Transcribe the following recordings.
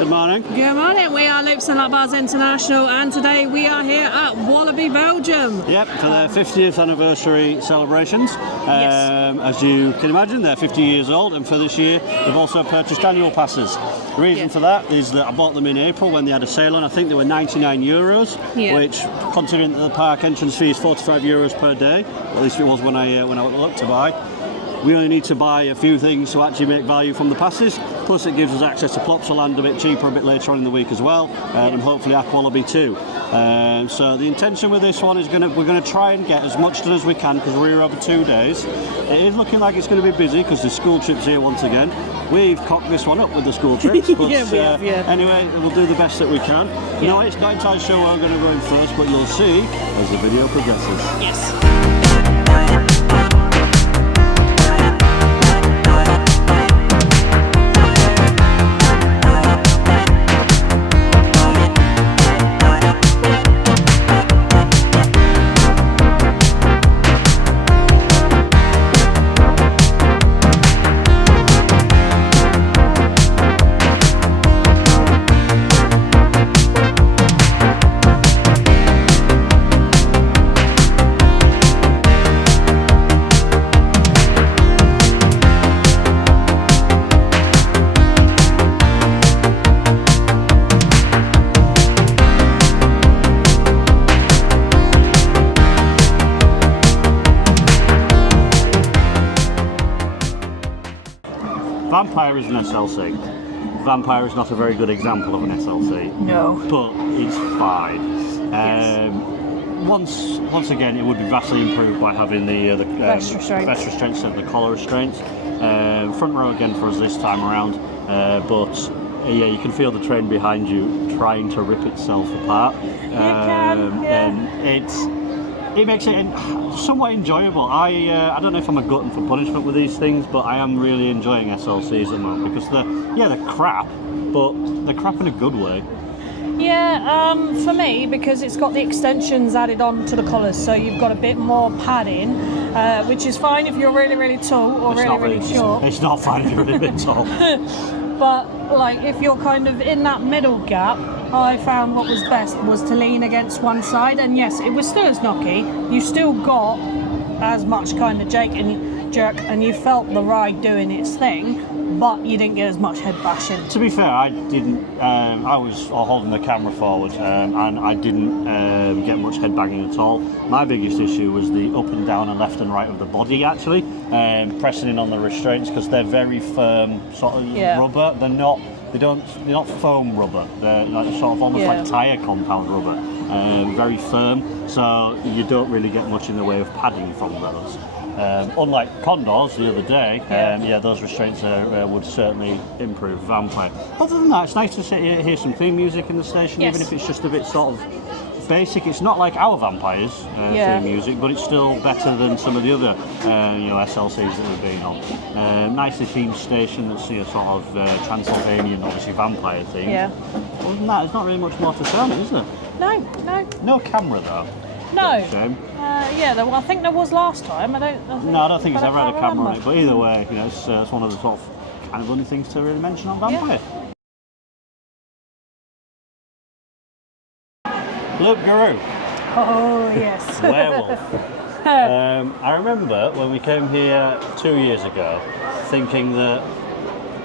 Good morning. Good morning. We are Loops and Lapbars International, and today we are here at Walibi Belgium. Yep, for their 50th anniversary celebrations. Yes. As you can imagine, they're 50 years old, and for this year, they've also purchased annual passes. The reason for that is that I bought them in April when they had a sale on. I think they were €99, which, considering that the park entrance fee is €45 per day, at least it was when I looked to buy. We only need to buy a few things to actually make value from the passes. Plus, it gives us access to Plopsaland a bit cheaper a bit later on in the week as well, and hopefully Aqualibi too. So the intention with this one is we're going to try and get as much done as we can because we're here over 2 days. It is looking like it's going to be busy because there's school trips here once again. We've cocked this one up with the school trips, but anyway, we'll do the best that we can. No, it's not entirely sure where we're going to go in first, but you'll see as the video progresses. Yes. Vampire is an SLC. Vampire is not a very good example of an SLC. No. But it's fine. Once again, it would be vastly improved by having the vest restraints and the collar restraints. Front row again for us this time around. But you can feel the train behind you trying to rip itself apart. And it makes it somewhat enjoyable. I don't know if I'm a glutton for punishment with these things, but I am really enjoying SLCs at the moment because they're crap, but they're crap in a good way. Yeah, for me, because it's got the extensions added on to the collars, so you've got a bit more padding, which is fine if you're really, really tall or really short. It's not fine if you're really, really tall. But like if you're kind of in that middle gap, I found what was best was to lean against one side, and yes, it was still as knocky. You still got as much kind of jerk, and you felt the ride doing its thing, but you didn't get as much head bashing. To be fair, I didn't. I was holding the camera forward, and I didn't get much head banging at all. My biggest issue was the up and down and left and right of the body, actually, pressing in on the restraints because they're very firm, sort of rubber. They're not foam rubber. They're like sort of almost like tyre compound rubber. Very firm, so you don't really get much in the way of padding from those. Unlike Condors the other day, those restraints would certainly improve Vampire. Other than that, it's nice to hear some theme music in the station, even if it's just a bit sort of basic. It's not like our Vampires theme music, but it's still better than some of the other SLCs that we've been on. Nicely themed station that's sort of Transylvanian, obviously Vampire themed. Yeah. Other than that, there's not really much more to say on it, is there? No. No camera though. No. Shame. I think there was last time. I don't think it's ever had a camera on it. But either way, it's one of the sort of kind of only things to really mention on Vampire. Loup-Garou. Oh yes. Werewolf. I remember when we came here 2 years ago, thinking that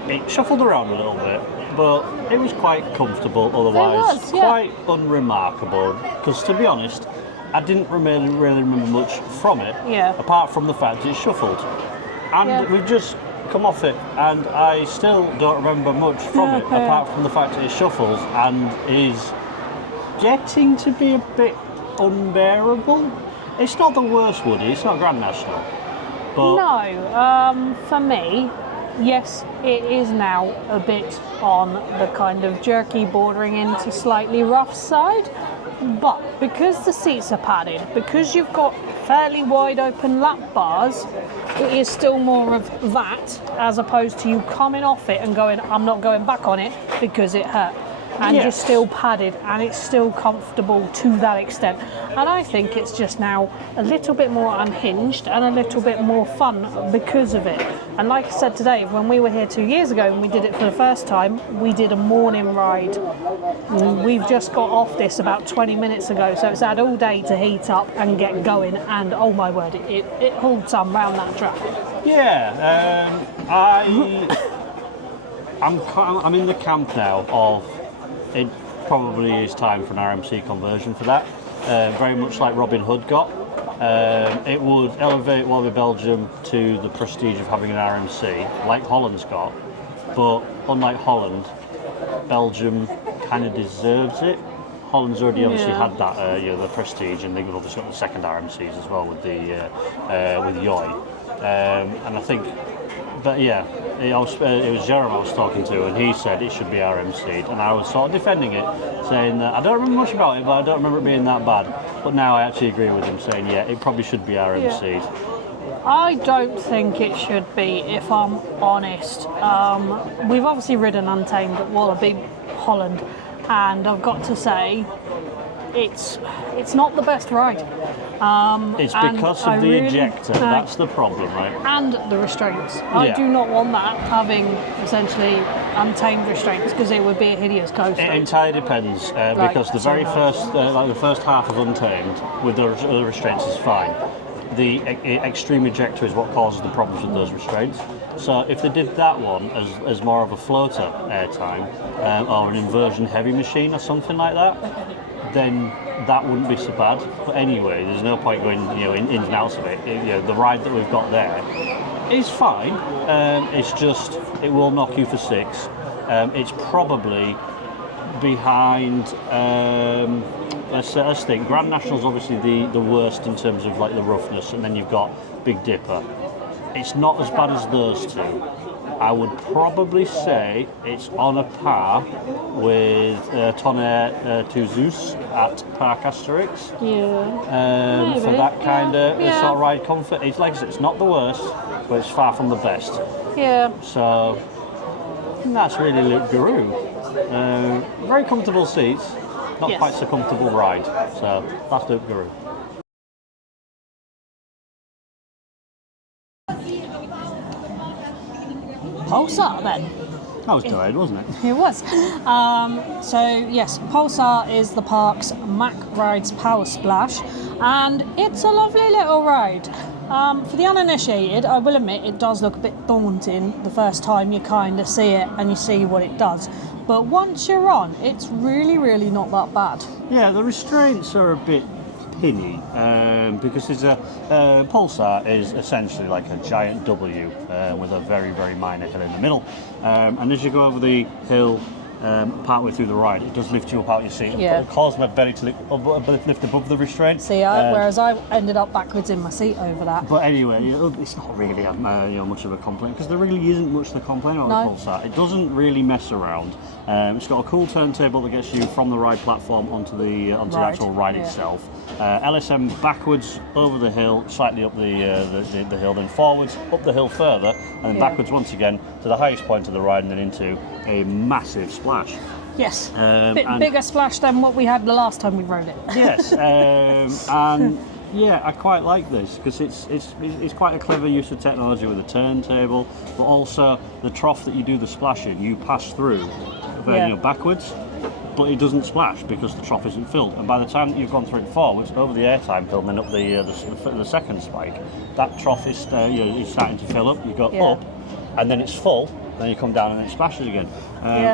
it shuffled around a little bit, but it was quite comfortable. Otherwise, quite unremarkable. Because to be honest, I didn't really remember much from it, apart from the fact it shuffled. And we've just come off it, and I still don't remember much from it, apart from the fact that it shuffles and is getting to be a bit unbearable. It's not the worst Woody, it's not Grand National. But no, for me, yes, it is now a bit on the kind of jerky bordering into slightly rough side. But because the seats are padded, because you've got fairly wide open lap bars, it is still more of that as opposed to you coming off it and going, I'm not going back on it because it hurt. and you're Yes. still padded, and it's still comfortable to that extent. And I think it's just now a little bit more unhinged and a little bit more fun because of it. And like I said today, when we were here 2 years ago and we did it for the first time, we did a morning ride. We've just got off this about 20 minutes ago, so it's had all day to heat up and get going, and oh my word, it hauled some round that track. Yeah, I'm in the camp now of it probably is time for an RMC conversion for that. Very much like Robin Hood got. It would elevate Walibi Belgium to the prestige of having an RMC, like Holland's got. But unlike Holland, Belgium kind of deserves it. Holland's already obviously had that, the prestige, and they've obviously got the second RMCs as well with the with Yoy. And I think, but yeah, it was Jeremy I was talking to, and he said it should be RMC'd, and I was sort of defending it, saying that I don't remember much about it, but I don't remember it being that bad. But now I actually agree with him, saying yeah, it probably should be RMC'd. I don't think it should be, if I'm honest. We've obviously ridden Untamed at Walibi Holland, and I've got to say, it's not the best ride. It's because of the ejector, that's the problem, right? And the restraints. I do not want that, having essentially Untamed restraints, because it would be a hideous coaster. It entirely depends, because the very first, the first half of Untamed with the restraints is fine. The extreme ejector is what causes the problems with those restraints. So if they did that one as more of a floater airtime, or an inversion heavy machine or something like that, then that wouldn't be so bad. But anyway, there's no point going ins and outs of it. The ride that we've got there is fine. It's just it will knock you for 6. It's probably behind. Let's think. Grand National's obviously the worst in terms of like the roughness, and then you've got Big Dipper. It's not as bad as those two. I would probably say it's on a par with Tonnerre to Zeus at Parc Asterix. Yeah. For that kind of sort of ride comfort. It's like I said, it's not the worst, but it's far from the best. Yeah. So that's really Loup-Garou. Very comfortable seats, not quite so comfortable ride. So that's Loup-Garou. Pulsar then. That was delayed, wasn't it? It was. So yes, Pulsar is the park's Mack Rides Power Splash, and it's a lovely little ride. For the uninitiated, I will admit it does look a bit daunting the first time you kind of see it and you see what it does. But once you're on, it's really, really not that bad. Yeah, the restraints are a bit pinny because it's Pulsar is essentially like a giant W with a very, very minor hill in the middle. And as you go over the hill, partway through the ride, it does lift you up out your seat. Yeah. It causes my belly to lift above the restraint. See, whereas I ended up backwards in my seat over that. But anyway, it's not really much of a complaint, because there really isn't much to complain about with Pulsar. It doesn't really mess around. It's got a cool turntable that gets you from the ride platform onto the actual ride itself. LSM backwards over the hill, slightly up the hill, then forwards up the hill further, and then backwards once again to the highest point of the ride, and then into a massive splash. Yes, bit bigger splash than what we had the last time we rode it. Yes, and yeah, I quite like this because it's quite a clever use of technology with a turntable, but also the trough that you do the splash in, you pass through backwards, but it doesn't splash because the trough isn't filled. And by the time that you've gone through it forwards, over the airtime hill and then up the second spike, that trough is starting to fill up. You go up, and then it's full. Then you come down and it splashes again.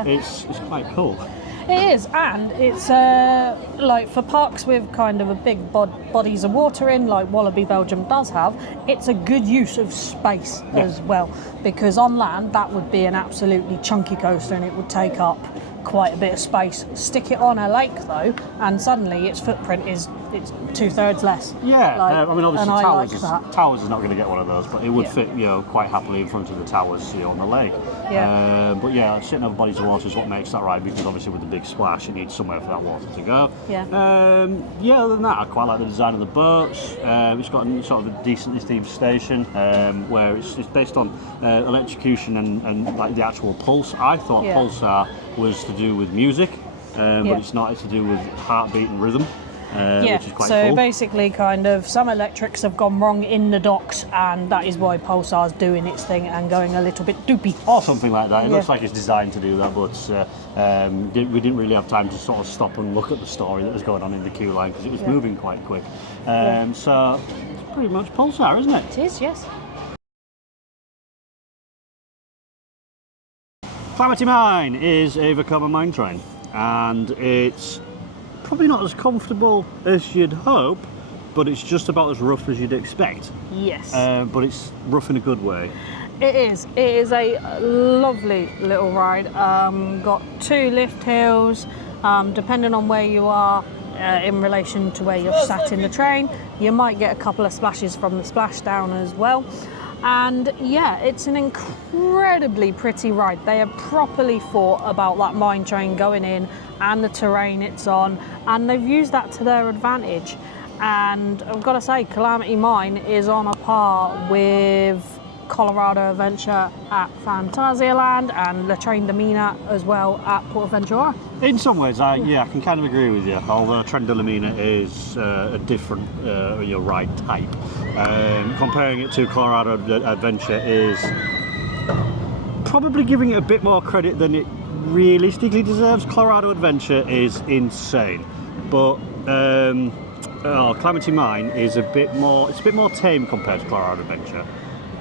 It's quite cool. It is, and it's like for parks with kind of a big bodies of water in, like Walibi Belgium does have, it's a good use of space as well. Because on land, that would be an absolutely chunky coaster and it would take up quite a bit of space. Stick it on a lake though, and suddenly its footprint is 2/3 less. Yeah, I mean obviously Towers is not going to get one of those, but it would fit quite happily in front of the Towers on the lake. Yeah. But sitting over bodies of water is what makes that ride, because obviously with the big splash it needs somewhere for that water to go. Yeah. Other than that, I quite like the design of the boats. It's got sort of a decently themed station where it's based on electrocution and like the actual pulse. I thought Pulsar was to do with music. but it's not. It's to do with heartbeat and rhythm, which is quite so cool. basically kind of some electrics have gone wrong in the docks, and that is why Pulsar's doing its thing and going a little bit doopy. Or something like that. It looks like it's designed to do that, but we didn't really have time to sort of stop and look at the story that was going on in the queue line because it was moving quite quick. So it's pretty much Pulsar, isn't it? It is, yes. Calamity Mine is a Vekoma mine train, and it's probably not as comfortable as you'd hope, but it's just about as rough as you'd expect. Yes. But it's rough in a good way. It is. It is a lovely little ride. Got 2 lift hills, depending on where you are in relation to where you're sat in the train. You might get a couple of splashes from the splashdown as well. And yeah, it's an incredibly pretty ride. They have properly thought about that mine train going in and the terrain it's on, and they've used that to their advantage. And I've got to say, Calamity Mine is on a par with Colorado Adventure at Phantasialand and La Train de Mina as well at PortAventura. In some ways, I can kind of agree with you. Although Tren de la Mina is a different ride type. Comparing it to Colorado Adventure is probably giving it a bit more credit than it realistically deserves. Colorado Adventure is insane, but Calamity Mine is a bit more tame compared to Colorado Adventure.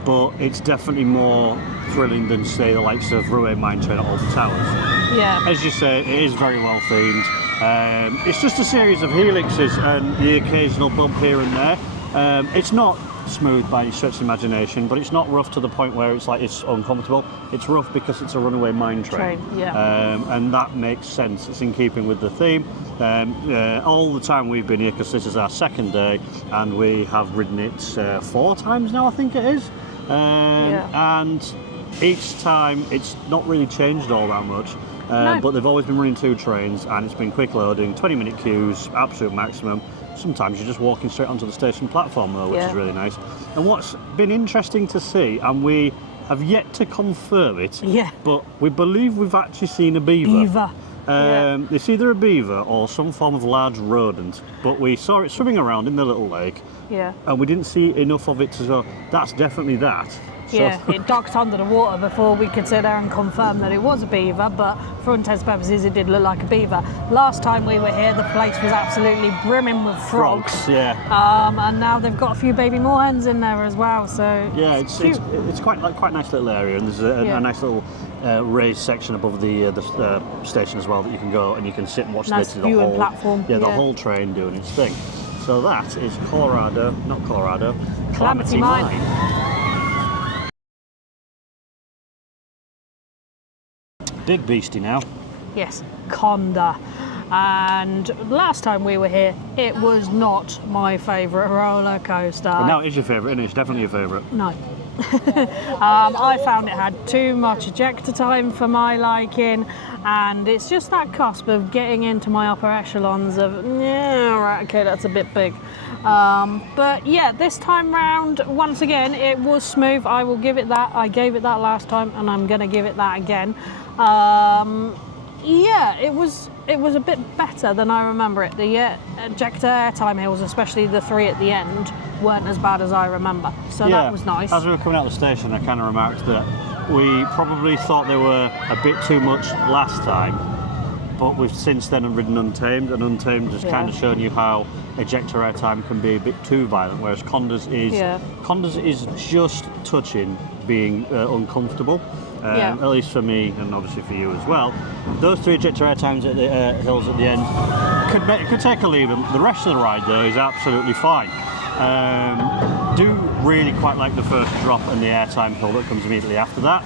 But it's definitely more thrilling than, say, the likes of Ruin Mine Train at Alton Towers. Yeah. As you say, it is very well themed. It's just a series of helixes and the occasional bump here and there. It's not smooth by any stretch of imagination, but it's not rough to the point where it's like it's uncomfortable. It's rough because it's a runaway mine train. And that makes sense. It's in keeping with the theme. All the time we've been here, because this is our second day, and we have ridden it 4 times now, I think it is. And each time it's not really changed all that much. But they've always been running 2 trains, and it's been quick loading, 20-minute queues, absolute maximum. Sometimes you're just walking straight onto the station platform though, which is really nice. And what's been interesting to see, and we have yet to confirm it, but we believe we've actually seen a beaver. It's either a beaver or some form of large rodent, but we saw it swimming around in the little lake, and we didn't see enough of it to go, that's definitely that. It ducked under the water before we could sit there and confirm that it was a beaver, but for all intents and purposes it did look like a beaver. Last time we were here the place was absolutely brimming with frogs. And now they've got a few baby moorhens in there as well, so it's quite a nice little area, and there's a nice little raised section above the station as well that you can go and you can sit and watch the whole platform. The whole train doing its thing. So that is Calamity Mine. Big beastie now. Yes, Conda. And last time we were here, it was not my favourite roller coaster. But now it is your favourite, isn't it? It's definitely your favourite. No. I found it had too much ejector time for my liking, and it's just that cusp of getting into my upper echelons of, right, okay, that's a bit big. But yeah, this time round, once again, it was smooth. I will give it that. I gave it that last time, and I'm going to give it that again. It was a bit better than I remember it. The ejector airtime hills, especially the 3 at the end, weren't as bad as I remember. So that was nice. As we were coming out of the station, I kind of remarked that we probably thought they were a bit too much last time, but we've since then ridden Untamed, and Untamed has kind of shown you how ejector airtime can be a bit too violent, whereas Conda's is just touching being uncomfortable. At least for me, and obviously for you as well. Those 3 ejector air times at the hills at the end could take a leave. The rest of the ride though is absolutely fine. Do really quite like the first drop and the airtime hill that comes immediately after that.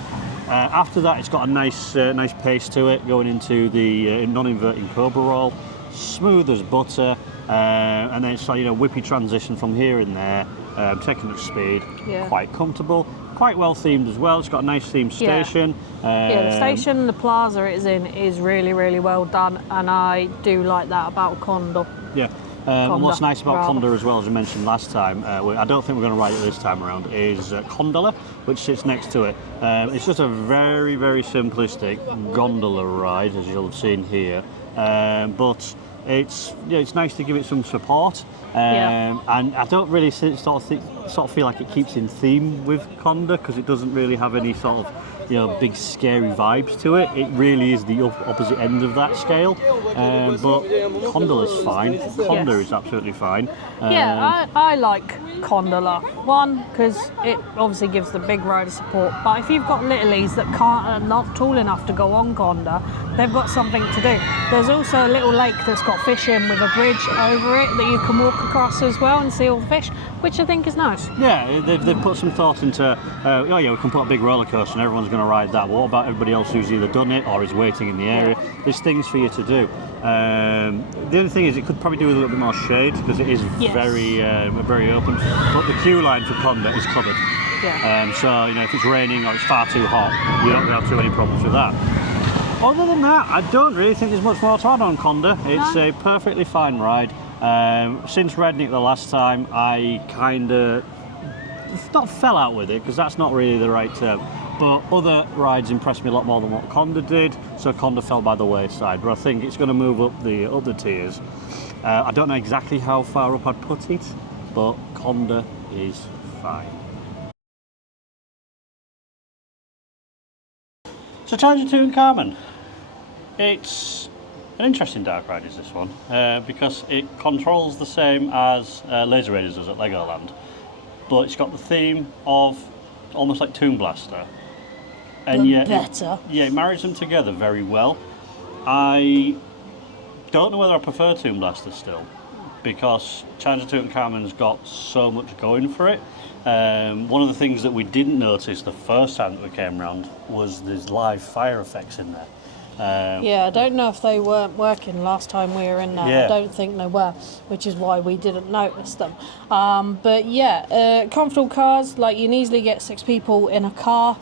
After that, it's got a nice pace to it, going into the non-inverting Cobra roll, smooth as butter, and then it's like whippy transition from here and there, taking up speed, quite comfortable. Quite well themed as well. It's got a nice themed station. The station, the plaza it is in, is really, really well done, and I do like that about Conda. And what's nice about Conda as well, as I mentioned last time, I don't think we're going to ride it this time around, is Condola, which sits next to it. It's just a very, very simplistic gondola ride, as you'll have seen here. but it's nice to give it some support. And I don't really sort of feel like it keeps in theme with Conda, because it doesn't really have any sort of big scary vibes to it. It really is the opposite end of that scale. But Conda is fine. Conda is absolutely fine. I like Condola. One, because it obviously gives the big rider support. But if you've got littlies that are not tall enough to go on Conda, they've got something to do. There's also a little lake that's got fish in with a bridge over it that you can walk across as well and see all the fish, which I think is nice. Yeah, they've put some thought into, we can put a big roller coaster and everyone's going to ride that. What about everybody else who's either done it or is waiting in the area? There's things for you to do. The other thing is it could probably do with a little bit more shade, because it is very open. But the queue line for Conda is covered. So if it's raining or it's far too hot, you don't have too many problems with that. Other than that, I don't really think there's much more to add on Conda. It's a perfectly fine ride. Since riding it the last time, I kind of not fell out with it, because that's not really the right term. But other rides impressed me a lot more than what Conda did, so Conda fell by the wayside. But I think it's going to move up the tiers. I don't know exactly how far up I'd put it, but Conda is fine. So Challenger Tutankhamun. It's an interesting dark ride, is this one, because it controls the same as Laser Raiders does at Legoland, but it's got the theme of almost like Toon Blaster, and yet it marries them together very well. I don't know whether I prefer Toon Blaster still, because Challenger Tutankhamun's got so much going for it. One of the things that we didn't notice the first time that we came around was there's live fire effects in there. I don't know if they weren't working last time we were in there. I don't think they were, which is why we didn't notice them. Comfortable cars, like you can easily get 6 people in a car,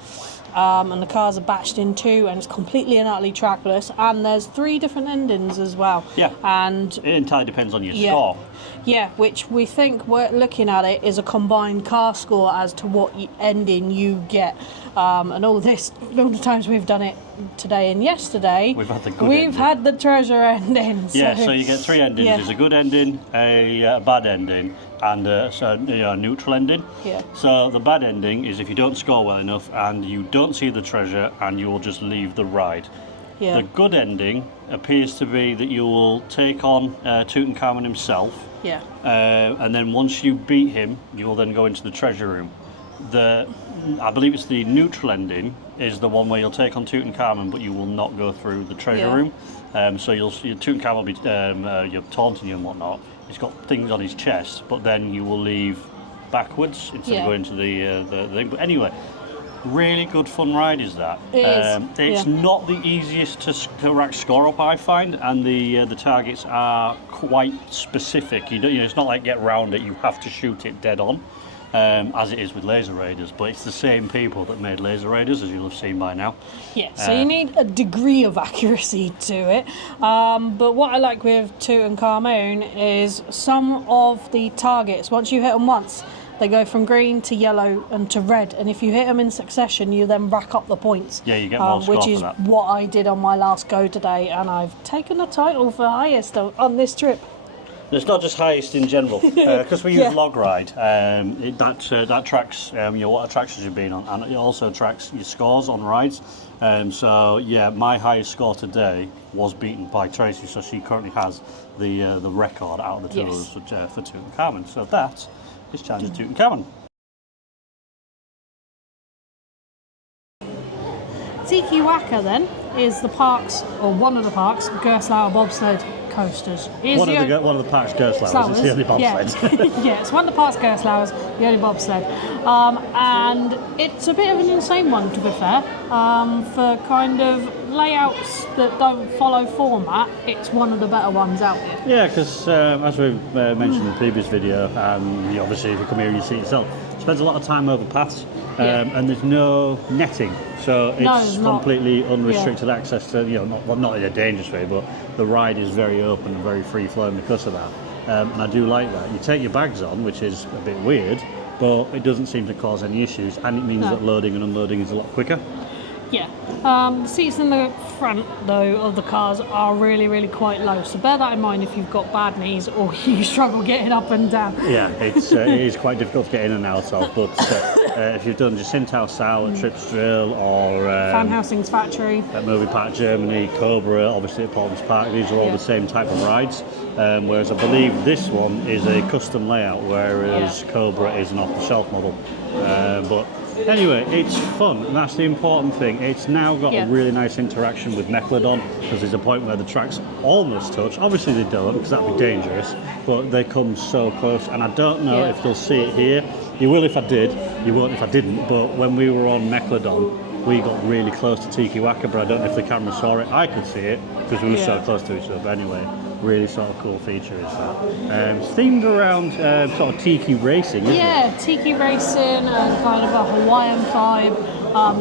and the cars are batched in 2, and it's completely and utterly trackless, and there's 3 different endings as well. And it entirely depends on your score. Which we think, we're looking at it, is a combined car score as to what ending you get. And all the times we've done it today and yesterday, we've had the treasure ending. So you get 3 endings. There's a good ending, a bad ending, and a neutral ending. So the bad ending is if you don't score well enough and you don't see the treasure and you will just leave the ride. The good ending appears to be that you will take on Tutankhamun himself. And then once you beat him, you will then go into the treasure room. I believe it's the neutral ending is the one where you'll take on Tutankhamun, but you will not go through the treasure room. So Tutankhamun will be taunting you and whatnot. He's got things on his chest, but then you will leave backwards instead of going to the thing. But anyway, really good fun ride is that. It's not the easiest to rack score up, I find, and the targets are quite specific. It's not like get round it, you have to shoot it dead on. As it is with Laser Raiders, but it's the same people that made Laser Raiders, as you'll have seen by now. So you need a degree of accuracy to it. But what I like with Tutankhamun is some of the targets, once you hit them once, they go from green to yellow and to red, and if you hit them in succession, you then rack up the points. You get more score which is for that. what I did on my last go today, and I've taken the title for highest on this trip. It's not just highest in general, because we use Log Ride. That tracks what attractions you've been on, and it also tracks your scores on rides. My highest score today was beaten by Tracy, so she currently has the record out of the two of us for Tutankhamun. So that is Challenger Tutankhamun. Tiki-Waka then is the park's, or one of the park's, Gerstlauer bobsled coasters. One of the park's Gerstlauers. It's the only bobsled. It's one of the park's Gerstlauers, the only bobsled. And it's a bit of an insane one, to be fair. For kind of layouts that don't follow format, it's one of the better ones out there. Yeah, because as we mentioned in the previous video, obviously if you come here you see it yourself, it spends a lot of time over paths, and there's no netting. So it's completely unrestricted access to, not in a dangerous way, but the ride is very open and very free flowing because of that. And I do like that. You take your bags on, which is a bit weird, but it doesn't seem to cause any issues, and it means that loading and unloading is a lot quicker. Yeah. The seats in the front, though, of the cars are really, really quite low. So bear that in mind if you've got bad knees or you struggle getting up and down. Yeah, it is quite difficult to get in and out of. But if you've done Jacinto Sau at Trips Drill or Fan Housing's Factory at Movie Park Germany, Cobra, obviously at Portland's Park, these are all the same type of rides. Whereas I believe this one is a custom layout, whereas Cobra is an off-the-shelf model. But anyway, it's fun, and that's the important thing. It's now got a really nice interaction with Megalodon, because there's a point where the tracks almost touch. Obviously they don't, because that'd be dangerous, but they come so close, and I don't know if you'll see it here. You will if I did, you won't if I didn't, but when we were on Megalodon, we got really close to Tiki-Waka, but I don't know if the camera saw it. I could see it, because we were so close to each other. But anyway, really sort of cool feature is that. It's themed around sort of tiki racing, isn't it? Tiki racing and kind of a Hawaiian vibe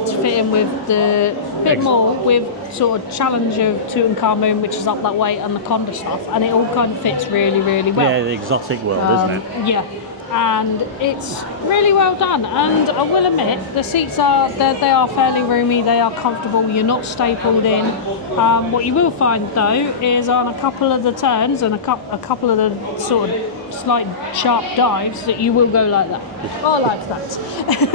to fit in with the bit more with sort of challenge of Tutankhamun, which is up that way, and the Conda stuff, and it all kind of fits really, really well. Yeah, the exotic world, isn't it? Yeah. And it's really well done, and I will admit the seats are they are fairly roomy, they are comfortable, you're not stapled in. What you will find though is on a couple of the turns and a couple of the sort of slight sharp dives that you will go like that. Oh, like that.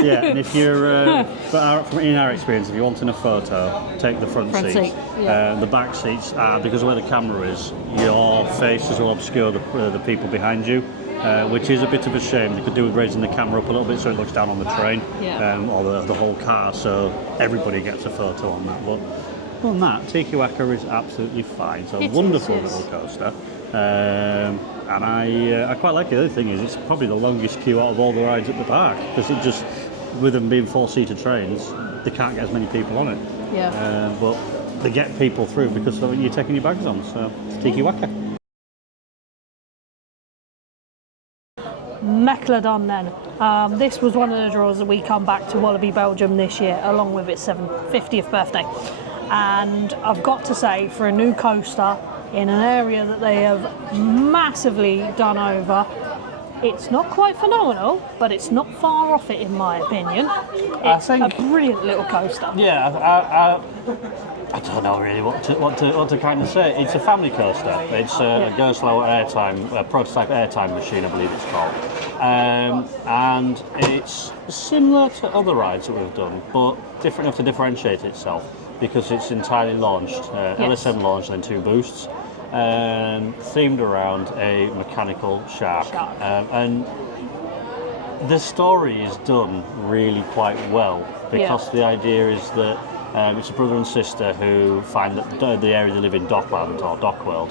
Yeah, and if you're from in our experience, if you're wanting a photo, take the front seat. The back seats are, because of where the camera is, your faces will obscure the people behind you. Which is a bit of a shame. They could do with raising the camera up a little bit so it looks down on the train or the whole car, so everybody gets a photo on that. But other than that, Tiki-Waka is absolutely fine. It's a wonderful little coaster, and I quite like it. The other thing is, it's probably the longest queue out of all the rides at the park, because it just, with them being four-seater trains, they can't get as many people on it. But they get people through because you're taking your bags on. So it's Tiki-Waka. Megalodon then. This was one of the draws that we come back to Walibi Belgium this year, along with its 50th birthday. And I've got to say, for a new coaster in an area that they have massively done over, it's not quite phenomenal, but it's not far off it in my opinion. It's a brilliant little coaster. Yeah, I don't know really what to kind of say. It's a family coaster. It's a Go Slow airtime, a prototype airtime machine, I believe it's called. And it's similar to other rides that we've done, but different enough to differentiate itself, because it's entirely launched, LSM launched, and then 2 boosts, themed around a mechanical shark. And the story is done really quite well, because the idea is that it's a brother and sister who find that the area they live in, Dockland or Dockworld,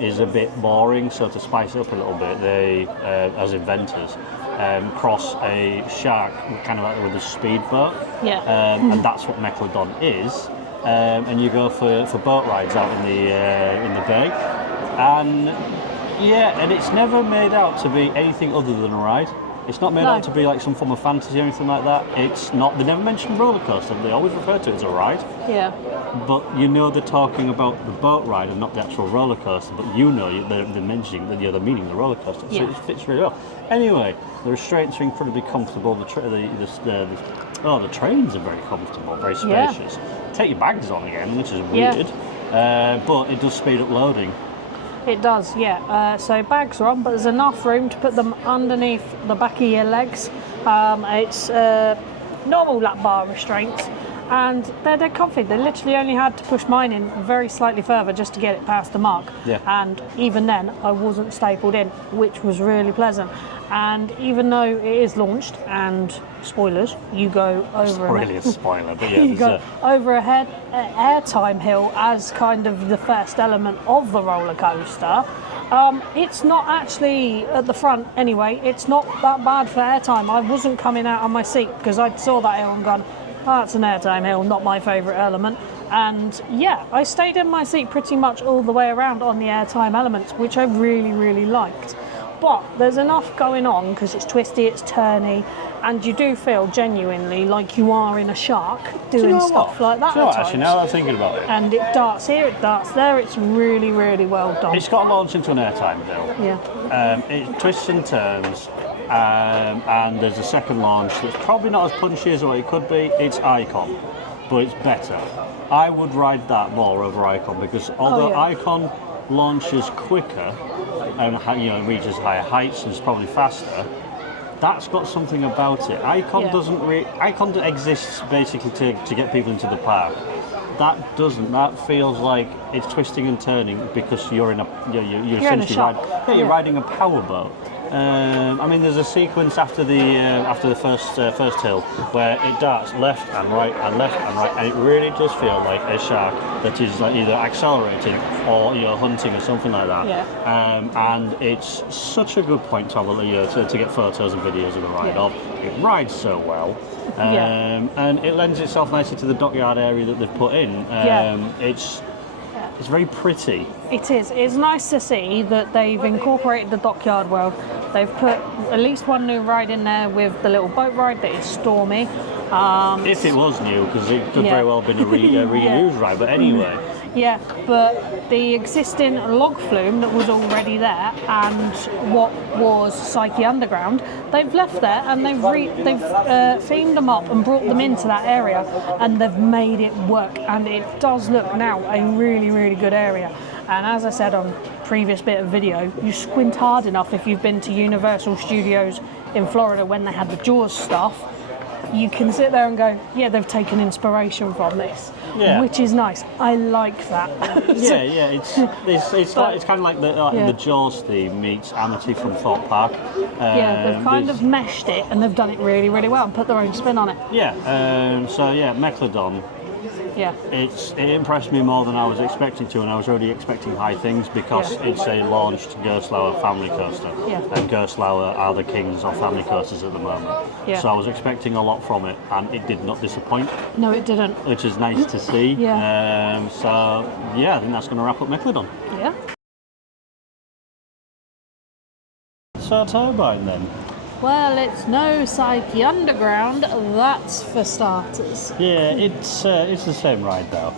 is a bit boring, so to spice it up a little bit, they, as inventors, cross a shark kind of like with a speedboat, and that's what Megalodon is. And you go for boat rides out in the bay, and it's never made out to be anything other than a ride. It's not made out to be like some form of fantasy or anything like that. It's not. They never mention roller coaster. They always refer to it as a ride. Yeah. But you know they're talking about the boat ride and not the actual roller coaster. But you know they're mentioning the meaning of the roller coaster. So it fits really well. Anyway, the restraints are incredibly comfortable. The trains are very comfortable, very spacious. Take your bags on again, which is weird. But it does speed up loading. It does, so bags are on, but there's enough room to put them underneath the back of your legs. It's normal lap bar restraints, and they're dead comfy. They literally only had to push mine in very slightly further just to get it past the mark. And even then, I wasn't stapled in, which was really pleasant. And even though it is launched, and spoilers, you go over really a spoiler, but you go over a airtime hill as kind of the first element of the roller coaster. It's not actually at the front anyway. It's not that bad for airtime. I wasn't coming out on my seat because I saw that hill and gone, oh, that's an airtime hill, not my favourite element. And I stayed in my seat pretty much all the way around on the airtime elements, which I really, really liked. But there's enough going on because it's twisty, it's turny, and you do feel genuinely like you are in a shark doing stuff like that. Actually, now that I'm thinking about it. And it darts here, it darts there, it's really, really well done. It's got launched into an airtime hill. It twists and turns, and there's a second launch that's probably not as punchy as what it could be. It's Icon. but it's better. I would ride that more over Icon because although Icon launches quicker and reaches higher heights and is probably faster, that's got something about it. Icon Icon exists basically to get people into the park. That doesn't. That feels like it's twisting and turning because you're in a you're essentially riding a powerboat. I mean, there's a sequence after the first hill where it darts left and right and left and right, and it really does feel like a shark that is like either accelerating or hunting or something like that. And it's such a good point to have to get photos and videos of the ride of. It rides so well. And it lends itself nicely to the dockyard area that they've put in. It's very pretty. It is. It's nice to see that they've incorporated the dockyard world. They've put at least one new ride in there with the little boat ride that is Stormy. If it was new, because it could very well have been a reused ride, but anyway. Yeah, but the existing log flume that was already there and what was Psyche Underground, they've left there and they've themed them up and brought them into that area, and they've made it work, and it does look now a really, really good area. And as I said on previous bit of video, you squint hard enough if you've been to Universal Studios in Florida when they had the Jaws stuff, you can sit there and go, yeah, they've taken inspiration from this, which is nice. I like that. It's kind of like the Jaws theme meets Amity from Thorpe Park. They've kind of meshed it and they've done it really, really well and put their own spin on it. Megalodon. It impressed me more than I was expecting to, and I was already expecting high things because it's a launched Gerstlauer family coaster, and Gerstlauer are the kings of family coasters at the moment. So I was expecting a lot from it, and it did not disappoint. No, it didn't. Which is nice to see. I think that's going to wrap up Megalodon. So Turbine then. Well, it's no Psyche Underground, that's for starters. Yeah, it's the same ride though.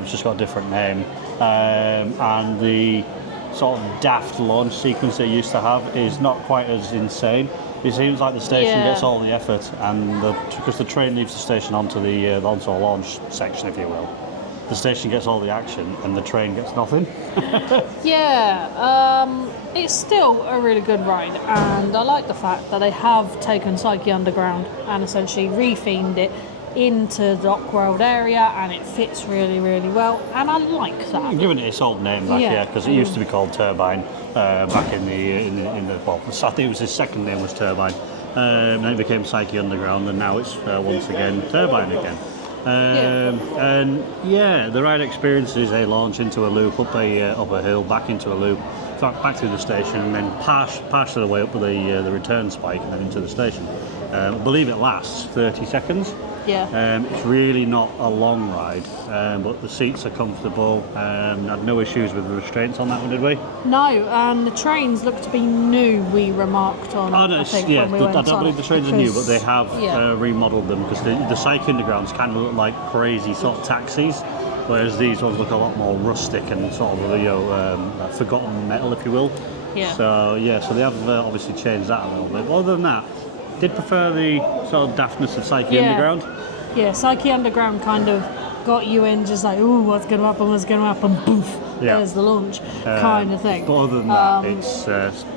It's just got a different name, and the sort of daft launch sequence they used to have is not quite as insane. It seems like the station gets all the effort, and because the train leaves the station onto a launch section, if you will. The station gets all the action, and the train gets nothing. It's still a really good ride, and I like the fact that they have taken Psyche Underground and essentially rethemed it into the Dock World area, and it fits really, really well, and I like that. Given it its old name back, because it used to be called Turbine back in the well, I think it was his second name was Turbine, then it became Psyche Underground, and now it's once again Turbine again. The ride experience is a launch into a loop, up a hill, back into a loop, back through the station, and then partially the way up the return spike, and then into the station. I believe it lasts 30 seconds. It's really not a long ride, but the seats are comfortable. Had no issues with the restraints on that one, did we? No, and the trains look to be new, we remarked on. I don't believe the trains are new, but they have remodelled them, because the Psyche Undergrounds kind of look like crazy sort of taxis, whereas these ones look a lot more rustic and sort of forgotten metal, if you will. So they have obviously changed that a little bit. But other than that, did prefer the sort of daftness of Psyche Underground. Psyche Underground kind of got you in just like, ooh, what's going to happen, poof, there's the launch, kind of thing. But other than that, it's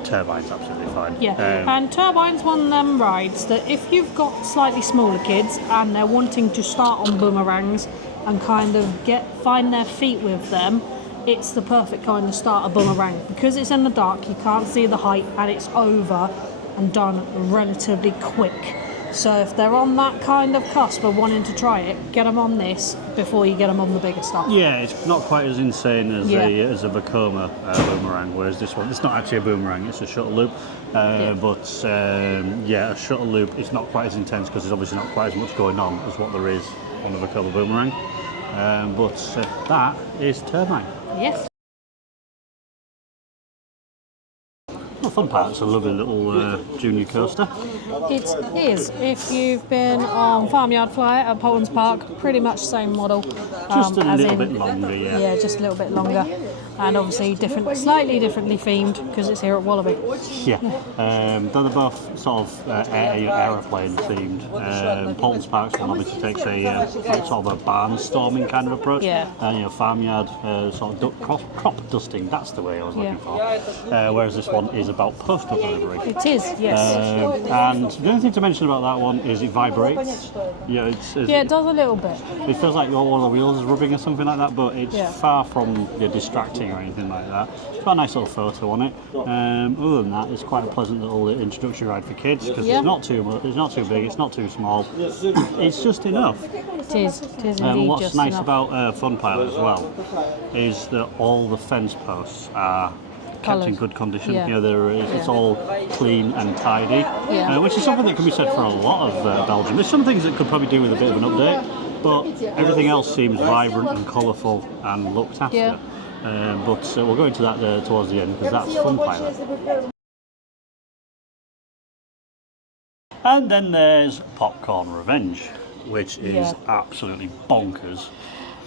Turbine's absolutely fine. And Turbine's one of them rides that if you've got slightly smaller kids and they're wanting to start on boomerangs and kind of find their feet with them, it's the perfect kind of start a boomerang. Because it's in the dark, you can't see the height, and it's over and done relatively quick. So if they're on that kind of cusp of wanting to try it, get them on this before you get them on the bigger stuff. It's not quite as insane as a Vekoma boomerang, whereas this one, it's not actually a boomerang, it's a shuttle loop. But a shuttle loop is not quite as intense because there's obviously not quite as much going on as what there is on a Vekoma boomerang. But that is Turbine. Yes. fun part. It's a lovely little junior coaster. It is. If you've been on Farmyard Flyer at Poland's Park, pretty much same model. Just a little bit longer, yeah. Yeah, just a little bit longer. And obviously slightly differently themed because it's here at Walibi. Yeah, they're both sort of aeroplane themed. Poland's Park's one obviously takes a sort of a barnstorming kind of approach. Yeah. Farmyard sort of crop dusting. That's the way I was looking for. Whereas this one is about postal delivery. It is, yes. And the only thing to mention about that one is it vibrates. Yeah, it does a little bit. It feels like one of the wheels is rubbing or something like that, but it's far from distracting or anything like that. It's got a nice little photo on it. Other than that, it's quite a pleasant little introductory ride for kids because it's not too much, it's not too big, it's not too small. It's just enough. It is indeed what's just nice enough. about Fun Pilot as well is that all the fence posts are kept in good condition. Yeah. It's all clean and tidy, Yeah. which is something that can be said for a lot of Belgium. There's some things that could probably do with a bit of an update, but everything else seems vibrant and colourful and looked after. Yeah. But we'll go into that towards the end because that's Fun Pilot. And then there's Popcorn Revenge, which is absolutely bonkers.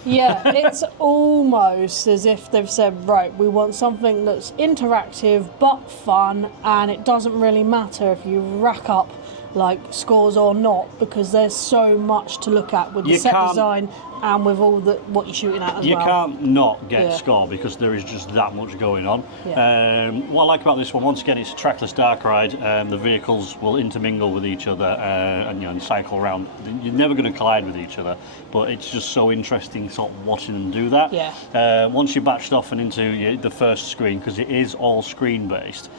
Yeah, it's almost as if they've said, right, we want something that's interactive but fun, and it doesn't really matter if you rack up like scores or not, because there's so much to look at with the set design and with all what you're shooting at as well. You can't not get score because there is just that much going on. Yeah. What I like about this one, once again, it's a trackless dark ride. The vehicles will intermingle with each other and cycle around. You're never going to collide with each other, but it's just so interesting sort of watching them do that. Yeah. Once you're batched off and into the first screen, because it is all screen based,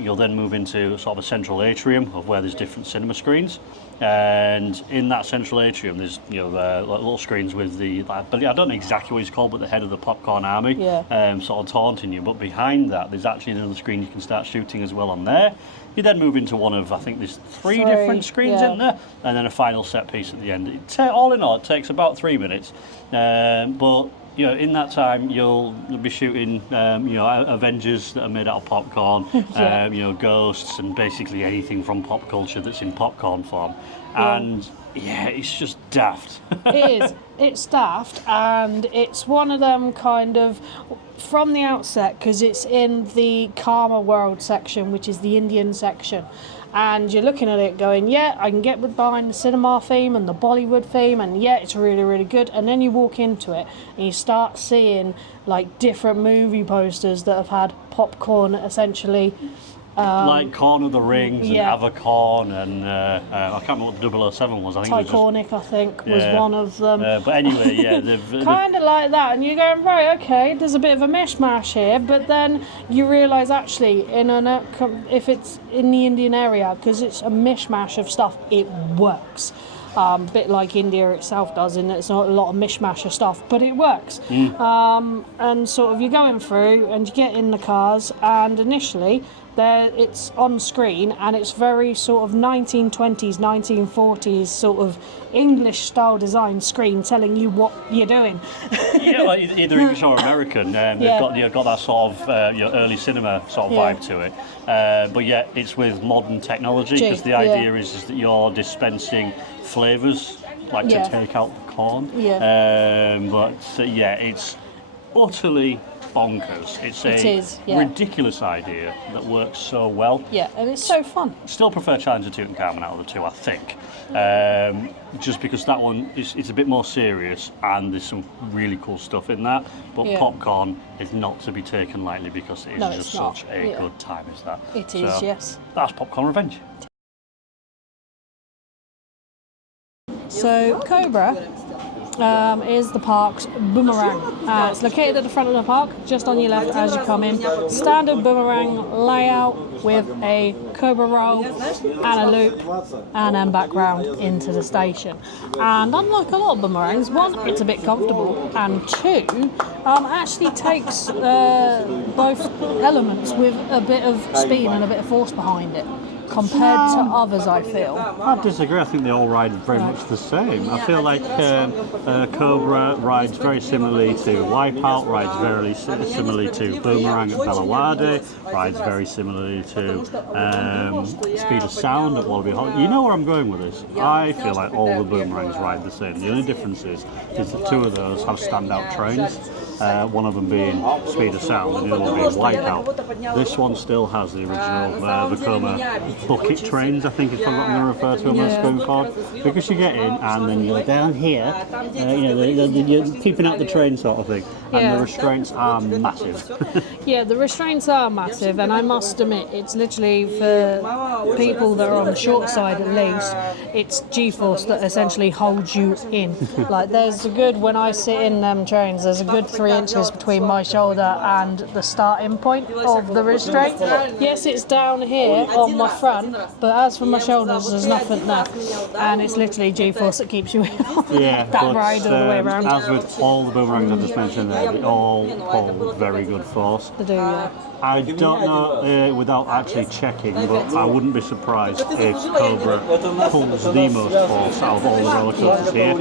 you'll then move into sort of a central atrium of where there's different cinema screens. And in that central atrium, there's little screens with I don't know exactly what it's called, but the head of the popcorn army, sort of taunting you. But behind that, there's actually another screen you can start shooting as well on there. You then move into one of, I think there's three different screens in there, and then a final set piece at the end. All in all, it takes about 3 minutes, but in that time you'll be shooting, Avengers that are made out of popcorn, ghosts, and basically anything from pop culture that's in popcorn form, and it's just daft. It is. It's daft, and it's one of them kind of from the outset, because it's in the Karma World section, which is the Indian section. And you're looking at it going, I can get behind the cinema theme and the Bollywood theme, and it's really, really good. And then you walk into it and you start seeing like different movie posters that have had popcorn essentially. Like Corn of the Rings and Avacorn and I can't remember what 007 was. I think Tyconic, I think, was one of them. But anyway, they've kind of like that, and you're going, right, okay, there's a bit of a mishmash here, but then you realise actually, if it's in the Indian area, because it's a mishmash of stuff, it works. A bit like India itself does, in that it's not a lot of mishmash of stuff, but it works. And sort of you're going through and you get in the cars, and initially it's on screen, and it's very sort of 1920s, 1940s sort of English style design screen telling you what you're doing. Either English or American. They've got that sort of early cinema sort of vibe to it. But it's with modern technology, because the idea is that you're dispensing flavours, like to take out the corn. It's utterly bonkers. It's a ridiculous idea that works so well. Yeah, and it's so fun. Still prefer Challenge of Tutankhamun out of the two, I think. Just because that one is a bit more serious and there's some really cool stuff in that. But popcorn is not to be taken lightly, because it is just such a good time as that. It is, yes. That's Popcorn Revenge. So Cobra is the park's boomerang. It's located at the front of the park, just on your left as you come in. Standard boomerang layout with a Cobra roll and a loop, and then back round into the station. And unlike a lot of boomerangs, one, it's a bit comfortable, and two, actually takes both elements with a bit of speed and a bit of force behind it. compared to others, I feel. I disagree. I think they all ride very much the same. I feel like Cobra rides very similarly to Wipeout, rides very similarly to Boomerang at Belawade, rides very similarly to Speed of Sound at Walibi Holland. You know where I'm going with this. I feel like all the Boomerangs ride the same. The only difference is that two of those have standout trains. One of them being Speed of Sound and the other one being Wipeout. This one still has the original Vekoma bucket trains, I think is what I'm going to refer to them as going forward. Because you get in and then you're down here, you're keeping out the train sort of thing. And the restraints are massive. Yeah, the restraints are massive, and I must admit, it's literally for people that are on the short side at least, it's G-force that essentially holds you in. Like, there's a good, when I sit in them trains, there's a good 3 inches between my shoulder and the starting point of the restraint. Yes, it's down here on my front, but as for my shoulders, there's nothing there. And it's literally G-force that keeps you in that ride all the way around. As with all the Boomerangs I just mentioned there, they all hold very good force. They do, yeah. I don't know without actually checking, but I wouldn't be surprised if Cobra pulls the most force out of all the roller coasters here.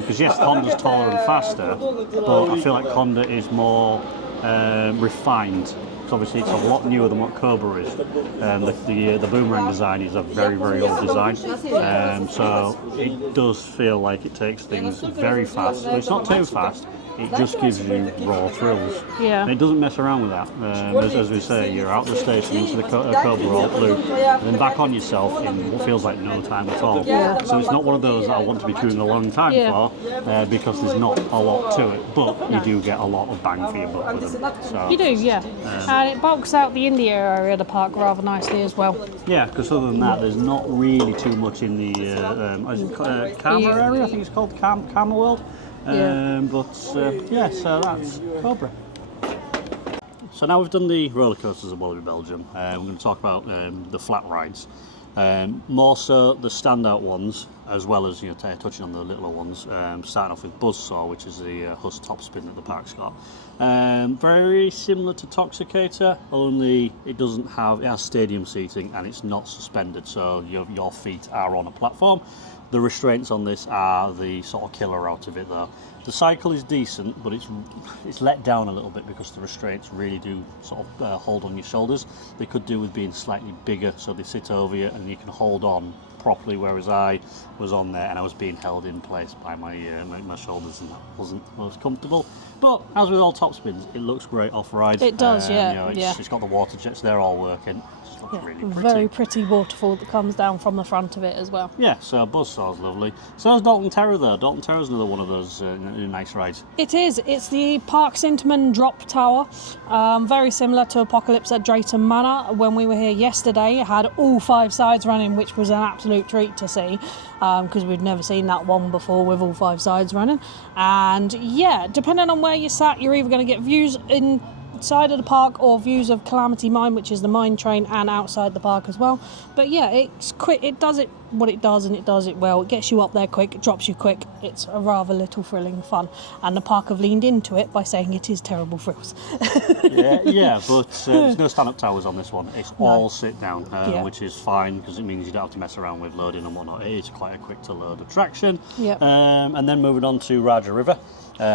Because yes, Honda's taller and faster, but I feel like Honda is more refined. So obviously it's a lot newer than what Cobra is. The Boomerang design is a very, very old design. So it does feel like it takes things very fast. But it's not too fast. It just gives you raw thrills. Yeah. And it doesn't mess around with that. As we say, you're out the station into the Cobra loop, and then back on yourself in what feels like no time at all. So it's not one of those that I want to be queuing a long time for, because there's not a lot to it, but you do get a lot of bang for your buck with them. So, you do, yeah. And it bulks out the India area of the park rather nicely as well. Yeah, because other than that, there's not really too much in the Karma area. I think it's called Karma World. So that's Cobra. So now we've done the roller coasters of Walibi Belgium. We're going to talk about the flat rides. More so the standout ones, as well as touching on the littler ones. Starting off with Buzzsaw, which is the Huss top spin that the park's got. Very similar to Toxicator, only it has stadium seating and it's not suspended, so your feet are on a platform. The restraints on this are the sort of killer out of it though. The cycle is decent, but it's let down a little bit because the restraints really do sort of hold on your shoulders. They could do with being slightly bigger so they sit over you and you can hold on properly, whereas I was on there and I was being held in place by my shoulders, and that wasn't most comfortable. But as with all top spins, it looks great off ride. It does, yeah. It's got the water jets, they're all working. Really pretty. Very pretty waterfall that comes down from the front of it as well. Yeah, so Buzzsaw's lovely. So is Dalton Terror though. Dalton Terror's another one of those nice rides. It is. It's the Park Sinterman Drop Tower. Very similar to Apocalypse at Drayton Manor. When we were here yesterday, it had all 5 sides running, which was an absolute treat to see, because we'd never seen that one before with all 5 sides running. And yeah, depending on where you sat, you're either going to get views inside of the park or views of Calamity Mine, which is the mine train, and outside the park as well. But yeah, it's quick. It does what it does, and it does it well. It gets you up there quick, it drops you quick. It's a rather little thrilling fun, and the park have leaned into it by saying it is terrible thrills. but there's no stand-up towers on this one. It's all sit down, which is fine because it means you don't have to mess around with loading and whatnot. It is quite a quick to load attraction. And then moving on to Raja River,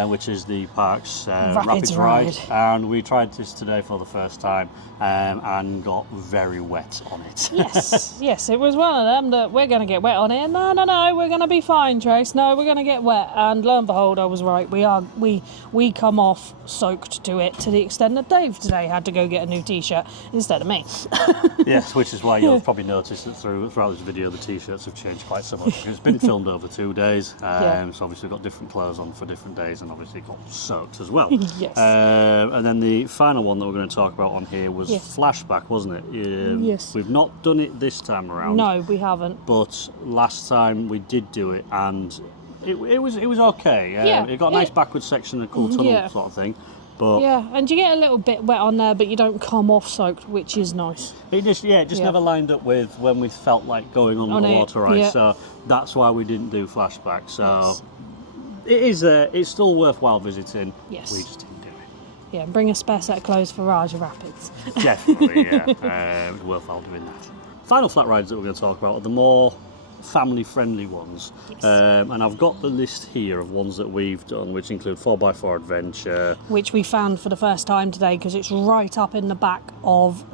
which is the park's Rapids ride, and we tried this today for the first time and got very wet on it. Yes, it was one of them that we're going to get wet on it. No, we're going to be fine, Trace. No, we're going to get wet. And lo and behold, I was right. We come off soaked to it, to the extent that Dave today had to go get a new t-shirt instead of me. Yes, which is why you'll probably notice that throughout this video the t-shirts have changed quite so much. It's been filmed over 2 days, so obviously we've got different clothes on for different days, and obviously got soaked as well. And then the final one that we're going to talk about on here was Flashback, wasn't it? Yes. We've not done it this time around. No, we haven't. But last time we did do it, and it was okay. It got a nice backwards section, a cool tunnel sort of thing. But and you get a little bit wet on there, but you don't come off soaked, which is nice. It just never lined up with when we felt like going on the water ride. So that's why we didn't do Flashback. So it's still worthwhile visiting. Yes. We just didn't do it. Yeah, bring a spare set of clothes for Raja Rapids. Definitely, it was worthwhile doing that. final flat rides that we're going to talk about are the more family-friendly ones. Yes. And I've got the list here of ones that we've done, which include 4x4 Adventure. Which we found for the first time today because it's right up in the back of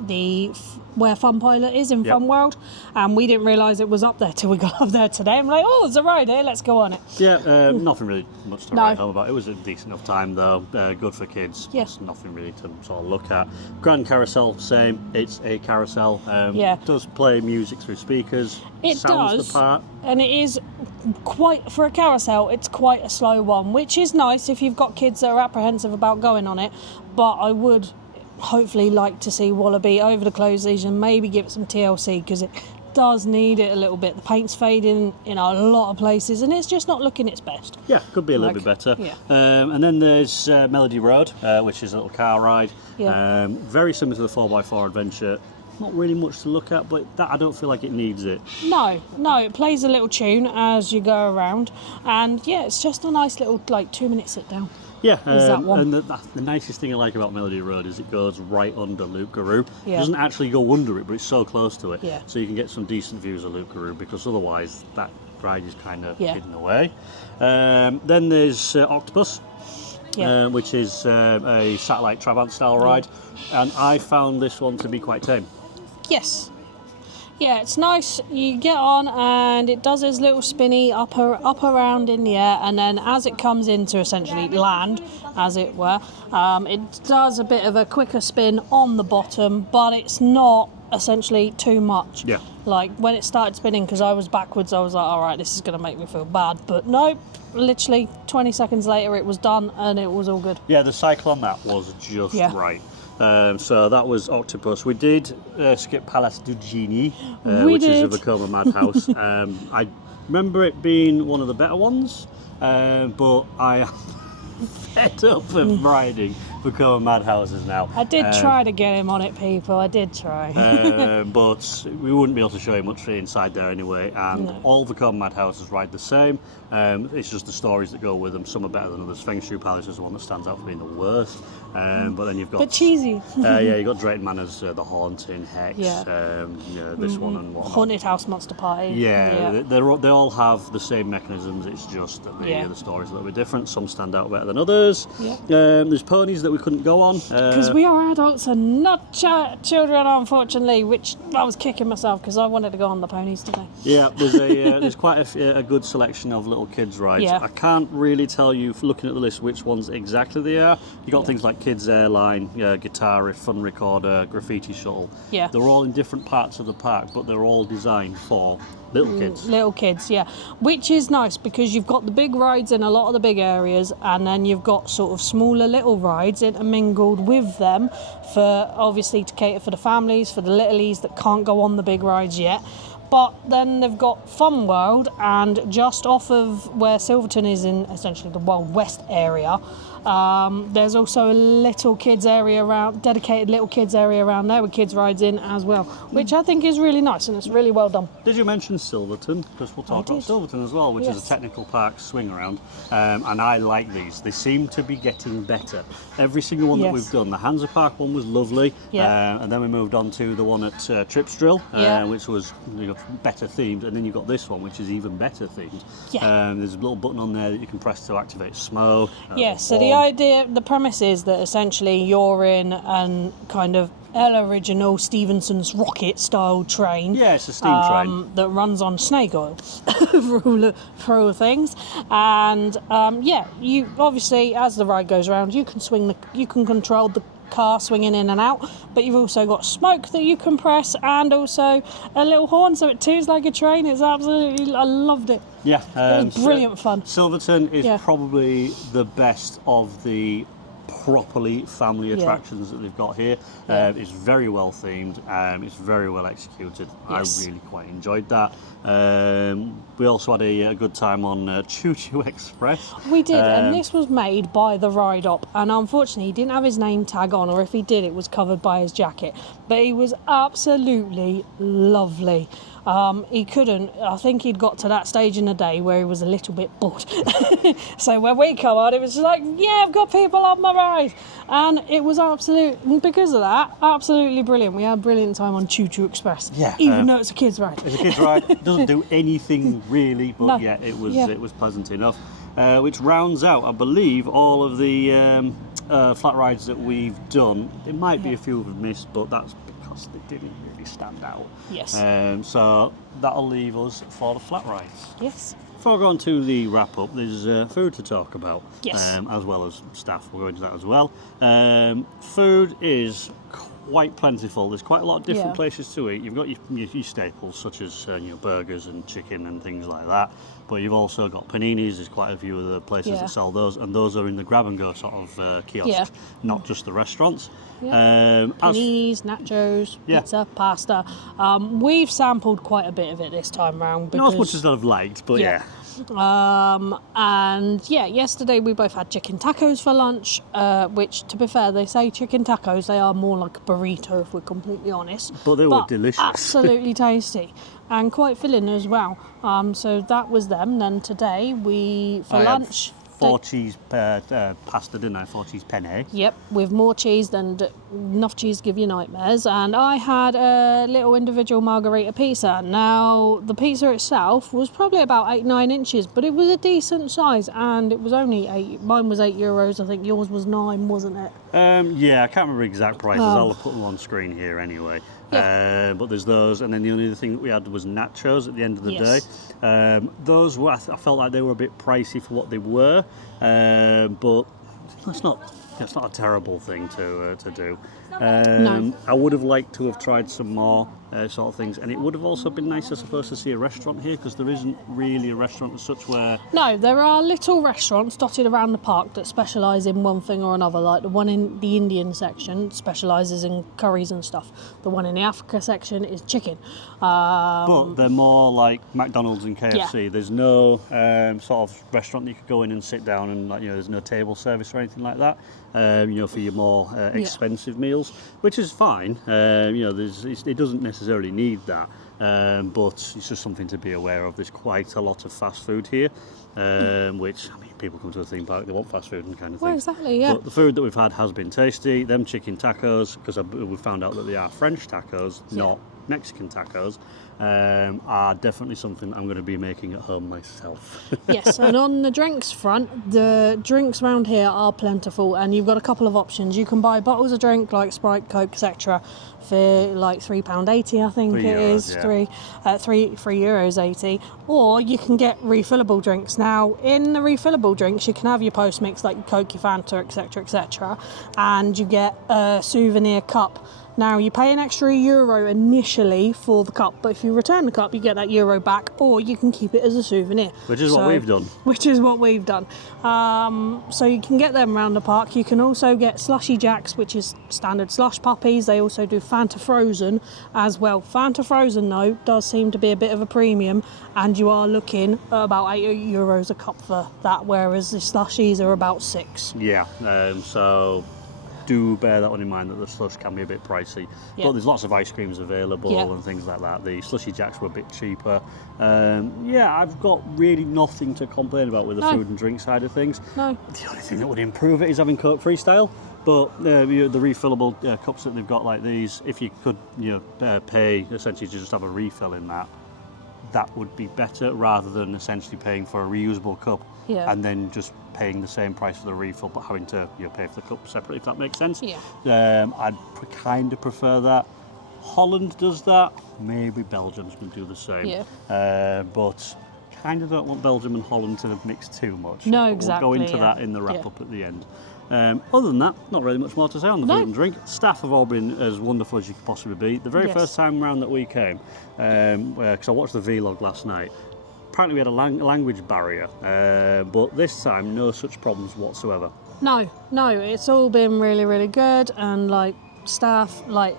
where Fun Pilot is in Fun World, and we didn't realise it was up there till we got up there today. I'm like, oh, there's a ride here, let's go on it. Yeah, nothing really much to write home about. It was a decent enough time though, good for kids. Yes. Nothing really to sort of look at. Grand Carousel, same, it's a carousel. It does play music through speakers. It sounds does, the part. and it is quite, for a carousel, it's quite a slow one, which is nice if you've got kids that are apprehensive about going on it, but I would hopefully like to see Walibi over the close season, maybe give it some TLC, because it does need it a little bit. The paint's fading in a lot of places, and it's just not looking its best. Yeah, could be a little bit better. Yeah. And then there's Melody Road, which is a little car ride. Yeah. Very similar to the 4x4 Adventure. Not really much to look at, but that I don't feel like it needs it. No, it plays a little tune as you go around, and yeah, it's just a nice little 2-minute sit down. Yeah, Is that one. and the nicest thing I like about Melody Road is it goes right under Loup-Garou. Yeah. It doesn't actually go under it, but it's so close to it. Yeah. So you can get some decent views of Loup-Garou, because otherwise that ride is kind of hidden away. Then there's Octopus. Which is a satellite Trabant style ride, and I found this one to be quite tame. Yes. Yeah, it's nice. You get on and it does its little spinny up around in the air, and then as it comes into essentially land, as it were, it does a bit of a quicker spin on the bottom, but it's not essentially too much. Yeah. Like when it started spinning, because I was backwards, I was like, all right, this is going to make me feel bad, but nope. Literally 20 seconds later it was done and it was all good. Yeah, the cycle on that was just right. So that was Octopus. We did skip Palace du Genie, which is a Vekoma Madhouse. I remember it being one of the better ones, but I am fed up of riding Vekoma Madhouses now. I did try to get him on it, people. I did try. But we wouldn't be able to show you much inside there anyway, and all Vekoma Madhouses ride the same. It's just the stories that go with them. Some are better than others. Feng Shui Palace is the one that stands out for being the worst. But then you've got... But cheesy. you've got Drayton Manor's The Haunting, Hex, this one and whatnot. Haunted House Monster Party. They all have the same mechanisms. It's just that the stories are a little bit different. Some stand out better than others. There's ponies that we couldn't go on. Because we are adults and not children, unfortunately, which I was kicking myself because I wanted to go on the ponies today. Yeah, there's quite a good selection of little kids rides. I can't really tell you, looking at the list, which ones exactly they are. You got things like Kids Airline, Guitar Riff, Fun Recorder, Graffiti Shuttle. Yeah. They're all in different parts of the park, but they're all designed for little kids. Little kids, yeah. Which is nice because you've got the big rides in a lot of the big areas, and then you've got sort of smaller little rides intermingled with them for obviously to cater for the families, for the littlies that can't go on the big rides yet. But then they've got Fun World, and just off of where Silverton is in essentially the Wild West area, there's also a little kids area dedicated little kids area around there with kids rides in as well, which I think is really nice and it's really well done. Did you mention Silverton? Because we'll talk about Silverton as well, which is a technical park swing around, and I like these. They seem to be getting better. Every single one that we've done. The Hansa Park one was lovely, and then we moved on to the one at Tripsdrill, which was better themed, and then you've got this one which is even better themed. There's a little button on there that you can press to activate smoke. So the premise is that essentially you're in an kind of original Stephenson's rocket style train. Yeah, it's a steam train that runs on snake oil for all things. And you obviously, as the ride goes around, you can control the car swinging in and out, but you've also got smoke that you can press and also a little horn, so it toos like a train. It's absolutely, I loved it. It was brilliant fun. Silverton is probably the best of the properly family attractions that they've got here. It's very well themed, it's very well executed. I really quite enjoyed that. We also had a good time on Choo Choo Express. We did, and this was made by the Ride Op, and unfortunately he didn't have his name tag on, or if he did it was covered by his jacket, but he was absolutely lovely. He couldn't. I think he'd got to that stage in the day where he was a little bit bored. So when we come on, it was like, yeah, I've got people on my ride. And it was because of that, absolutely brilliant. We had a brilliant time on Choo Choo Express. Yeah. Even though it's a kid's ride. It's a kid's ride. It doesn't do anything really, but No. yeah, it was pleasant enough. Which rounds out, I believe, all of the flat rides that we've done. It might be a few we've missed, but that's because they didn't really stand out. Yes. So that'll leave us for the flat rides. Yes. Before I go on to the wrap up, there's food to talk about, Yes. as well as staff. We'll go into that as well. Food is quite plentiful. There's quite a lot of different places to eat. You've got your staples such as burgers and chicken and things like that, but you've also got paninis. There's quite a few of the places that sell those, and those are in the grab and go sort of kiosks, not just the restaurants. Paninis, nachos, pizza, pasta. We've sampled quite a bit of it this time round. Not as much as I'd have liked, but yeah. And yesterday we both had chicken tacos for lunch, which, to be fair, they say chicken tacos, they are more like a burrito if we're completely honest. But they were delicious. Absolutely tasty and quite filling as well. So that was them. Then today for lunch. 4 cheese pasta, didn't I? 4 cheese penne. Yep, with more cheese than enough cheese to give you nightmares. And I had a little individual margherita pizza. Now, the pizza itself was probably about 8-9 inches, but it was a decent size, and it was only mine was €8. I think yours was 9, wasn't it? Yeah, I can't remember exact prices. I'll put them on screen here anyway. But there's those, and then the only other thing that we had was nachos at the end of the day. Those were, I felt like they were a bit pricey for what they were, but that's not a terrible thing to do. No. I would have liked to have tried some more sort of things, and it would have also been nice, I suppose, to see a restaurant here, because there isn't really a restaurant as such where... No, there are little restaurants dotted around the park that specialise in one thing or another, like the one in the Indian section specialises in curries and stuff. The one in the Africa section is chicken. But they're more like McDonald's and KFC. There's no sort of restaurant that you could go in and sit down and, there's no table service or anything like that, for your more expensive meals, which is fine. It doesn't necessarily need that, but it's just something to be aware of. There's quite a lot of fast food here, which, people come to the theme park, they want fast food and kind of thing. Well, exactly, yeah. But the food that we've had has been tasty. Them chicken tacos, because we found out that they are French tacos, not Mexican tacos, are definitely something I'm going to be making at home myself. Yes, and on the drinks front, the drinks around here are plentiful, and you've got a couple of options. You can buy bottles of drink like Sprite, Coke, etc. for like £3.80, I think it is, €3.80, or you can get refillable drinks. Now, in the refillable drinks, you can have your post mix like your Coke, your Fanta, etc., and you get a souvenir cup. Now, you pay an extra €1 initially for the cup, but if you return the cup, you get that €1 back, or you can keep it as a souvenir. Which is what we've done. Which is what we've done. So you can get them around the park. You can also get Slushy Jacks, which is standard slush puppies. They also do Fanta Frozen as well. Fanta Frozen, though, does seem to be a bit of a premium, and you are looking at about €8 a cup for that, whereas the slushies are about £6. Yeah, so... do bear that one in mind, that the slush can be a bit pricey, but there's lots of ice creams available and things like that. The slushy jacks were a bit cheaper. I've got really nothing to complain about with the food and drink side of things. No. The only thing that would improve it is having Coke Freestyle, but the refillable cups that they've got like these, if you could pay essentially to just have a refill in that would be better, rather than essentially paying for a reusable cup and then just paying the same price for the refill but having to pay for the cup separately, if that makes sense. I'd kind of prefer that. Holland does that, maybe Belgium's going to do the same, but kind of don't want Belgium and Holland to mix too much. No, exactly. We'll go into that in the wrap up at the end. Other than that, not really much more to say on the food and drink. Staff have all been as wonderful as you could possibly be. The very first time round that we came, because I watched the vlog last night, apparently we had a language barrier, but this time no such problems whatsoever. No, it's all been really, really good, and staff, like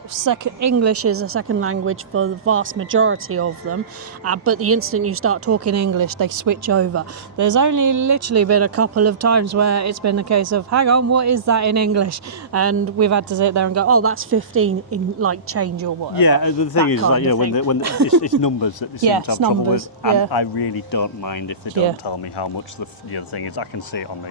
English is a second language for the vast majority of them, but the instant you start talking English, they switch over. There's only literally been a couple of times where it's been a case of, hang on, what is that in English? And we've had to sit there and go, oh, that's 15 in like change or whatever. Yeah, the thing is, like, you know, when it's numbers that they seem to have trouble with, and I really don't mind if they don't tell me how much the thing is. I can see it on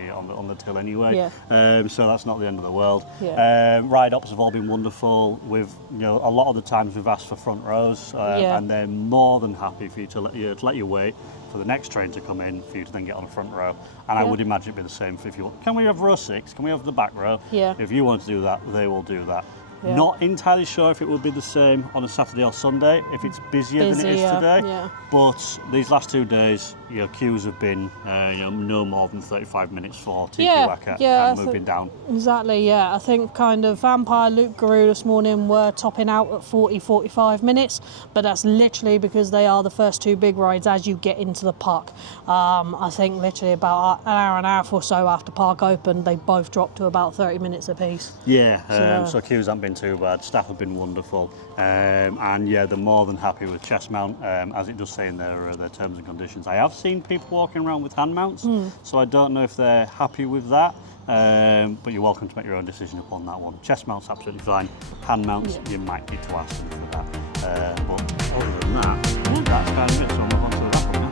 the till anyway. So that's not the end of the world. Ride ups have all been wonderful. We've, you know, a lot of the times we've asked for front rows, and they're more than happy for you to let you wait for the next train to come in for you to then get on a front row. And I would imagine it'd be the same if you want. Can we have row 6? Can we have the back row? If you want to do that, they will do that. Not entirely sure if it will be the same on a Saturday or Sunday, if it's busier than it is today. But these last 2 days, you know, queues have been no more than 35 minutes for Tiki-Waka and moving down. Exactly, I think kind of Vampire, Loup-Garou this morning were topping out at 40-45 minutes, but that's literally because they are the first 2 big rides as you get into the park. I think literally about an hour and a half or so after park opened, they both dropped to about 30 minutes apiece. So queues haven't been too bad. Staff have been wonderful, and they're more than happy with chest mount, as it does say in their terms and conditions. I have seen people walking around with hand mounts, so I don't know if they're happy with that, but you're welcome to make your own decision upon that one. Chest mount's absolutely fine. Hand mounts, you might need to ask them for that, but other than that, that's kind of it. So I'll move on to the wrap up now.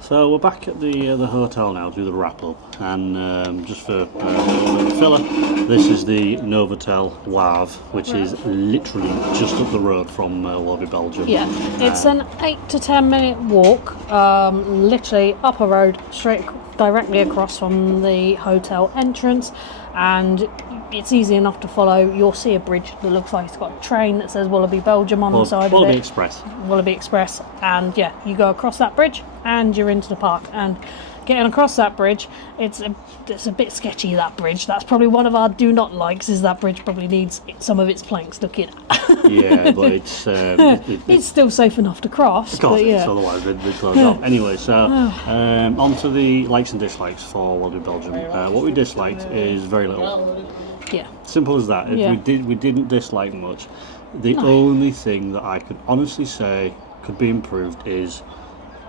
So we're back at the hotel now to do the wrap up, and just for filler, this is the Novotel Wave, which is literally just up the road from Walibi Belgium. It's an 8 to 10 minute walk, literally up a road, straight directly across from the hotel entrance, and it's easy enough to follow. You'll see a bridge that looks like it's got a train that says Walibi Belgium on the side of it. Walibi Express. And you go across that bridge and you're into the park. And getting across that bridge, it's a bit sketchy, that bridge. That's probably one of our do not likes, is that bridge probably needs some of its planks looking at. But it's still safe enough to cross. Of course, otherwise they'd close off. Anyway, so on to the likes and dislikes for Walibi Belgium. What we disliked is very little. Simple as that. We didn't dislike much. The only thing that I could honestly say could be improved is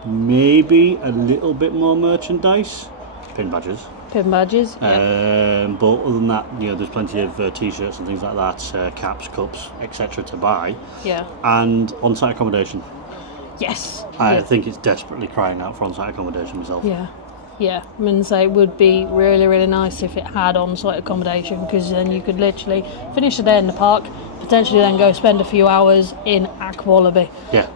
maybe a little bit more merchandise, pin badges. But other than that, there's plenty of t-shirts and things like that, caps, cups, etc. to buy. And on-site accommodation. I think it's desperately crying out for on-site accommodation myself. I mean, say it would be really, really nice if it had on-site accommodation, because then you could literally finish the day in the park, potentially then go spend a few hours in Walibi.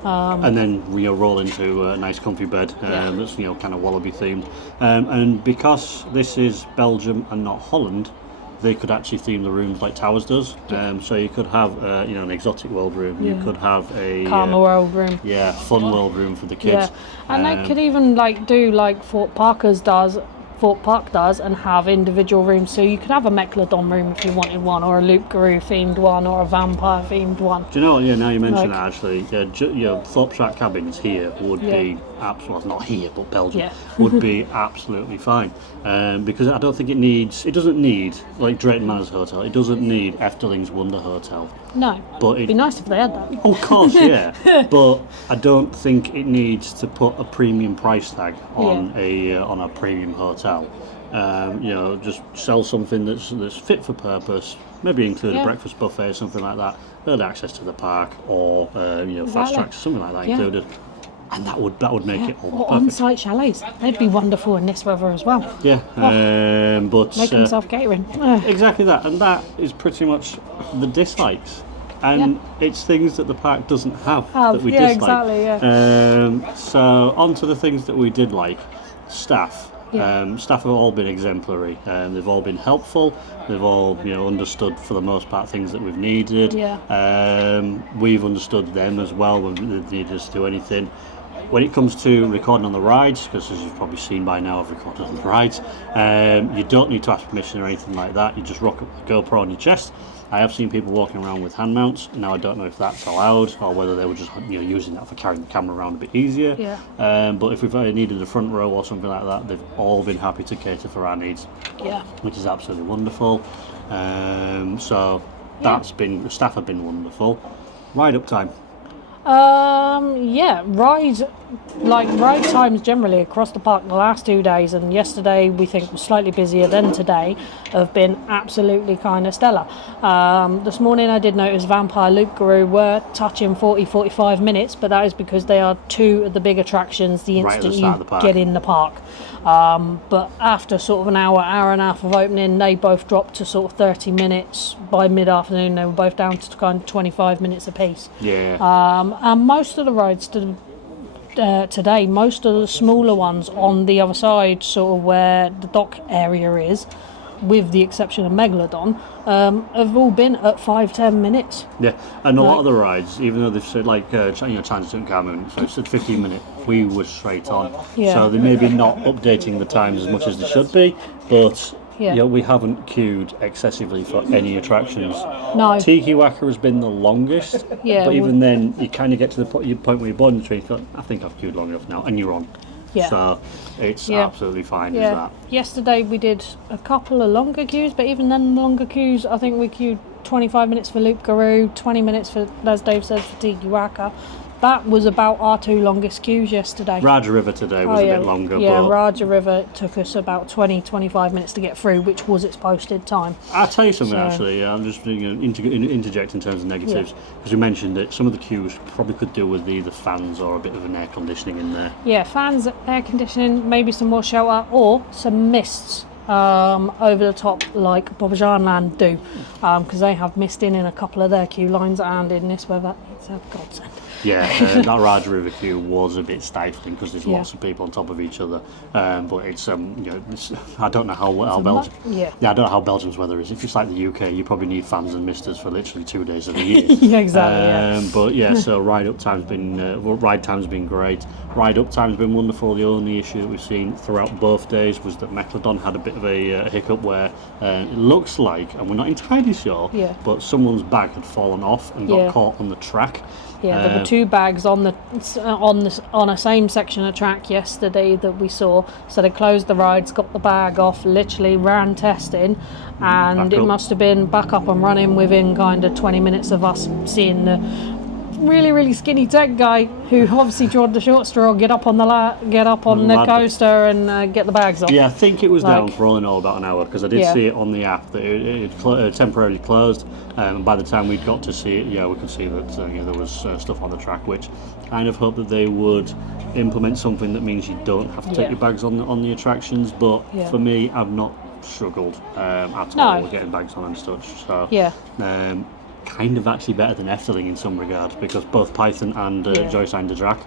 And then roll into a nice comfy bed that's kind of Walibi themed. And because this is Belgium and not Holland, they could actually theme the rooms like Towers does. So you could have an exotic world room. You could have a calmer world room. Fun world room for the kids. And they could even do like Fort Parker's does, Thorpe Park does, and have individual rooms. So you could have a Megalodon room if you wanted one, or a Loup-Garou themed one, or a vampire themed one. Do you know what? Yeah, now you mention that actually, Thorpe Track cabins here would be absolutely, not here, but Belgium would be absolutely fine, because I don't think it doesn't need like Drayton Manor's Hotel. It doesn't need Efteling's Wonder Hotel. No, but it'd be nice if they had that. Of course, yeah. But I don't think it needs to put a premium price tag on a premium hotel. Just sell something that's fit for purpose. Maybe include a breakfast buffet or something like that. Early access to the park, or fast tracks, something like that included. And that would make it all perfect. On-site chalets, they'd be wonderful in this weather as well. Yeah, but making self-catering. Exactly that, and that is pretty much the dislikes. And it's things that the park doesn't have that we dislike. Exactly, so on to the things that we did like. Staff. Staff have all been exemplary. They've all been helpful. They've all understood for the most part things that we've needed. We've understood them as well when they needed us to do anything. When it comes to recording on the rides, because as you've probably seen by now, I've recorded on the rides, you don't need to ask permission or anything like that. You just rock up the GoPro on your chest. I have seen people walking around with hand mounts. Now I don't know if that's allowed or whether they were just using that for carrying the camera around a bit easier. But if we've needed a front row or something like that, they've all been happy to cater for our needs. Which is absolutely wonderful. Staff have been wonderful. Ride up time. Ride times generally across the park the last 2 days, and yesterday we think was slightly busier than today, have been absolutely kind of stellar. This morning I did notice Vampire Loup-Garou were touching 40-45 minutes, but that is because they are two of the big attractions the instant you get in the park. But after sort of an hour and a half of opening, they both dropped to sort of 30 minutes. By mid-afternoon they were both down to kind of 25 minutes apiece. And most of the rides today, most of the smaller ones on the other side, sort of where the dock area is, with the exception of Megalodon, have all been at 5-10 minutes. And a lot of the rides, even though they've said Transit Carmen, so it said 15 minutes, we were straight on. So they may be not updating the times as much as they should be, but we haven't queued excessively for any attractions. No. Tiki-Waka has been the longest, but even then you kind of get to the point where you're boarding the train, you go, I think I've queued long enough now, and you're on. So it's absolutely fine as that. Yesterday we did a couple of longer queues, but even then longer queues, I think we queued 25 minutes for Loup-Garou, 20 minutes for, as Dave said, for Tiki-Waka. That was about our two longest queues yesterday. Raja River today was a bit longer. But Raja River took us about 20-25 minutes to get through, which was its posted time. I'll tell you something actually, I'm just interject in terms of negatives, because you mentioned that some of the queues probably could do with either fans or a bit of an air conditioning in there. Fans, air conditioning, maybe some more shelter, or some mists over the top like Bobajaan Land do, because they have mist in a couple of their queue lines, and in this weather it's a godsend. That Raja River queue was a bit stifling because there's lots of people on top of each other. But it's I don't know how Belgium. I don't know how Belgium's weather is. If it's like the UK, you probably need fans and misters for literally 2 days of the year. Exactly. But so ride time's been great. Ride up time's been wonderful. The only issue that we've seen throughout both days was that Megalodon had a bit of a hiccup where it looks like, and we're not entirely sure, but someone's bag had fallen off and got caught on the track. There were two bags on a same section of track yesterday that we saw. So they closed the rides, got the bag off, literally ran testing, and it must have been back up and running within kind of 20 minutes of us seeing the really skinny tech guy, who obviously drawed the short straw, get up on the coaster and get the bags off. I think it was down for all in all about an hour, because I did see it on the app that it temporarily closed, and by the time we'd got to see it, we could see that there was stuff on the track, which kind of hope that they would implement something that means you don't have to take your bags on the attractions, but for me, I've not struggled at all with getting bags on and such, so kind of actually better than Efteling in some regards, because both Python and Joystein de Draak,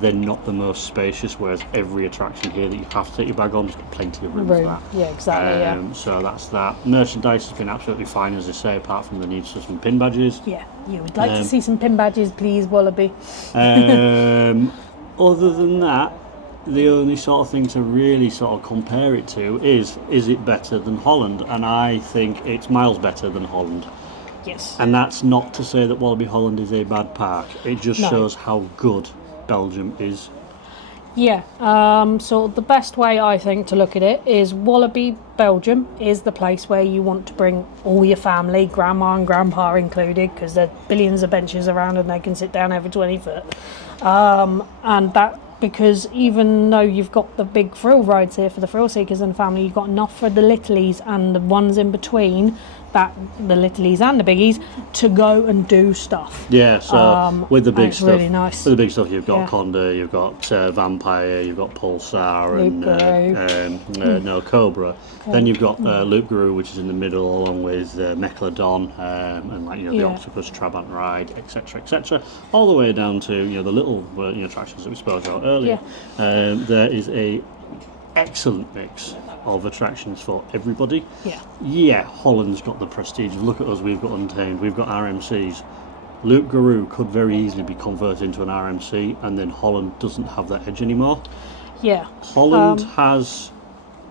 they're not the most spacious, whereas every attraction here that you have to take your bag on, there's got plenty of room for that. So that's that. Merchandise has been absolutely fine, as I say, apart from the need for some pin badges. You would like to see some pin badges, please, Wallaby. Other than that, the only sort of thing to really sort of compare it to is it better than Holland? And I think it's miles better than Holland. Yes. And that's not to say that Walibi Holland is a bad park. It just shows how good Belgium is. Yeah, so the best way I think to look at it is Walibi Belgium is the place where you want to bring all your family, grandma and grandpa included, because there's billions of benches around and they can sit down every 20 foot. And that, because even though you've got the big thrill rides here for the thrill seekers and family, you've got enough for the littlies and the ones in between, that the littlies and the biggies, to go and do stuff. Yeah, so with the big it's stuff, really nice. with the big stuff, you've got Condor, you've got Vampire, you've got Pulsar, and Cobra. Then you've got Loup-Garou, which is in the middle, along with Megalodon, and the Octopus Trabant ride, etc., etc., all the way down to the little attractions that we spoke about earlier. There is a excellent mix of attractions for everybody. Yeah, Holland's got the prestige. Look at us, we've got Untamed, we've got RMCs. Loup-Garou could very easily be converted into an RMC, and then Holland doesn't have that edge anymore. Holland has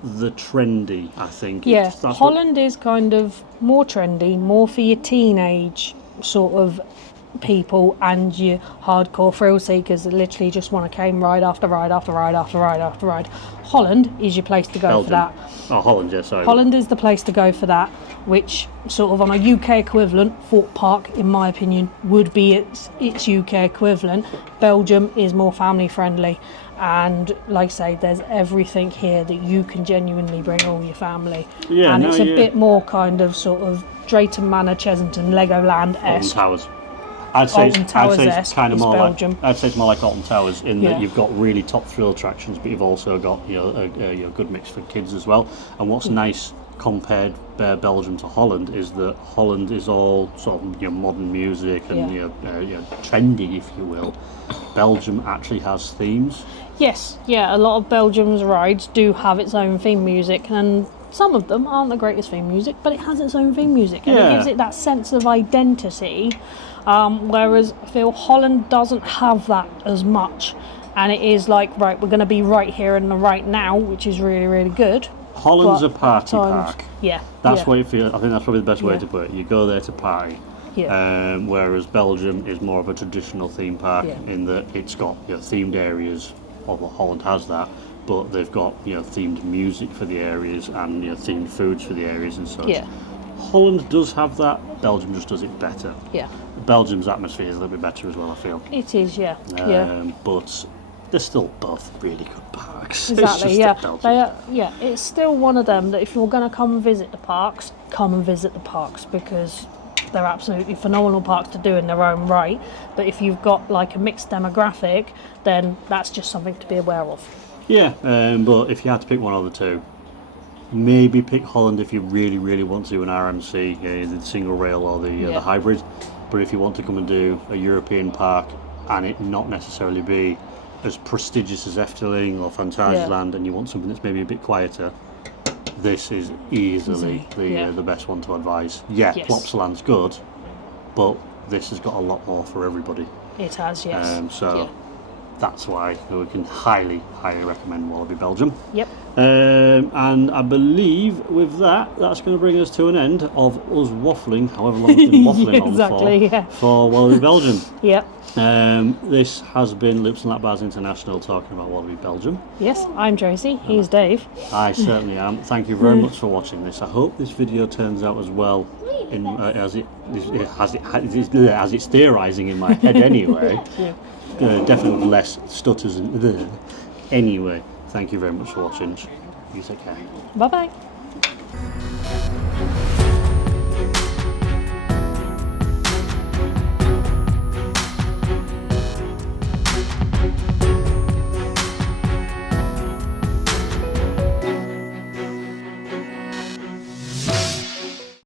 the trendy, I think. Holland is kind of more trendy, more for your teenage sort of people and your hardcore thrill seekers that literally just want to cane ride after ride after ride after ride after ride. Holland is your place to go for that. Oh, Holland, yeah, sorry. Holland is the place to go for that, which sort of on a UK equivalent, Fort Park, in my opinion, would be its UK equivalent. Belgium is more family friendly, and like I say, there's everything here that you can genuinely bring all your family. And it's a bit more kind of sort of Drayton Manor, Chesington, Legoland-esque. Alton Towers. I'd say it's kind of more Belgium. I'd say it's more like Alton Towers in that you've got really top thrill attractions, but you've also got a good mix for kids as well. And what's nice compared Belgium to Holland is that Holland is all sort of modern music and trendy, if you will. Belgium actually has themes. Yes, a lot of Belgium's rides do have its own theme music, and some of them aren't the greatest theme music, but it has its own theme music, and it gives it that sense of identity. Whereas I feel Holland doesn't have that as much, and it is like, right, we're going to be right here in the right now, which is really, really good. Holland's a party park. That's what it feels. I think that's probably the best way to put it. You go there to party. Whereas Belgium is more of a traditional theme park in that it's got themed areas. Although Holland has that, but they've got themed music for the areas and themed foods for the areas and such. Holland does have that. Belgium just does it better. Belgium's atmosphere is a little bit better as well, I feel. It is, But they're still both really good parks. Exactly, it's still one of them that if you're going to come and visit the parks, come and visit the parks, because they're absolutely phenomenal parks to do in their own right. But if you've got like a mixed demographic, then that's just something to be aware of. But if you had to pick one of the two, maybe pick Holland if you really, really want to do an RMC, either the single rail or the hybrid. But if you want to come and do a European park and it not necessarily be as prestigious as Efteling or Fantasieland, and you want something that's maybe a bit quieter, this is easily the best one to advise. Plopsaland's good, but this has got a lot more for everybody. It has, yes. That's why we can highly, highly recommend Walibi Belgium. And I believe with that, that's going to bring us to an end of us waffling, however long we've been waffling for Walibi Belgium. This has been Loops and Lapbars International talking about Walibi Belgium. Yes, I'm Tracy, he's Dave. I certainly am. Thank you very much for watching this. I hope this video turns out as well as it's theorising in my head anyway. Definitely with less stutters and anyway, thank you very much for watching. You take care. Bye bye.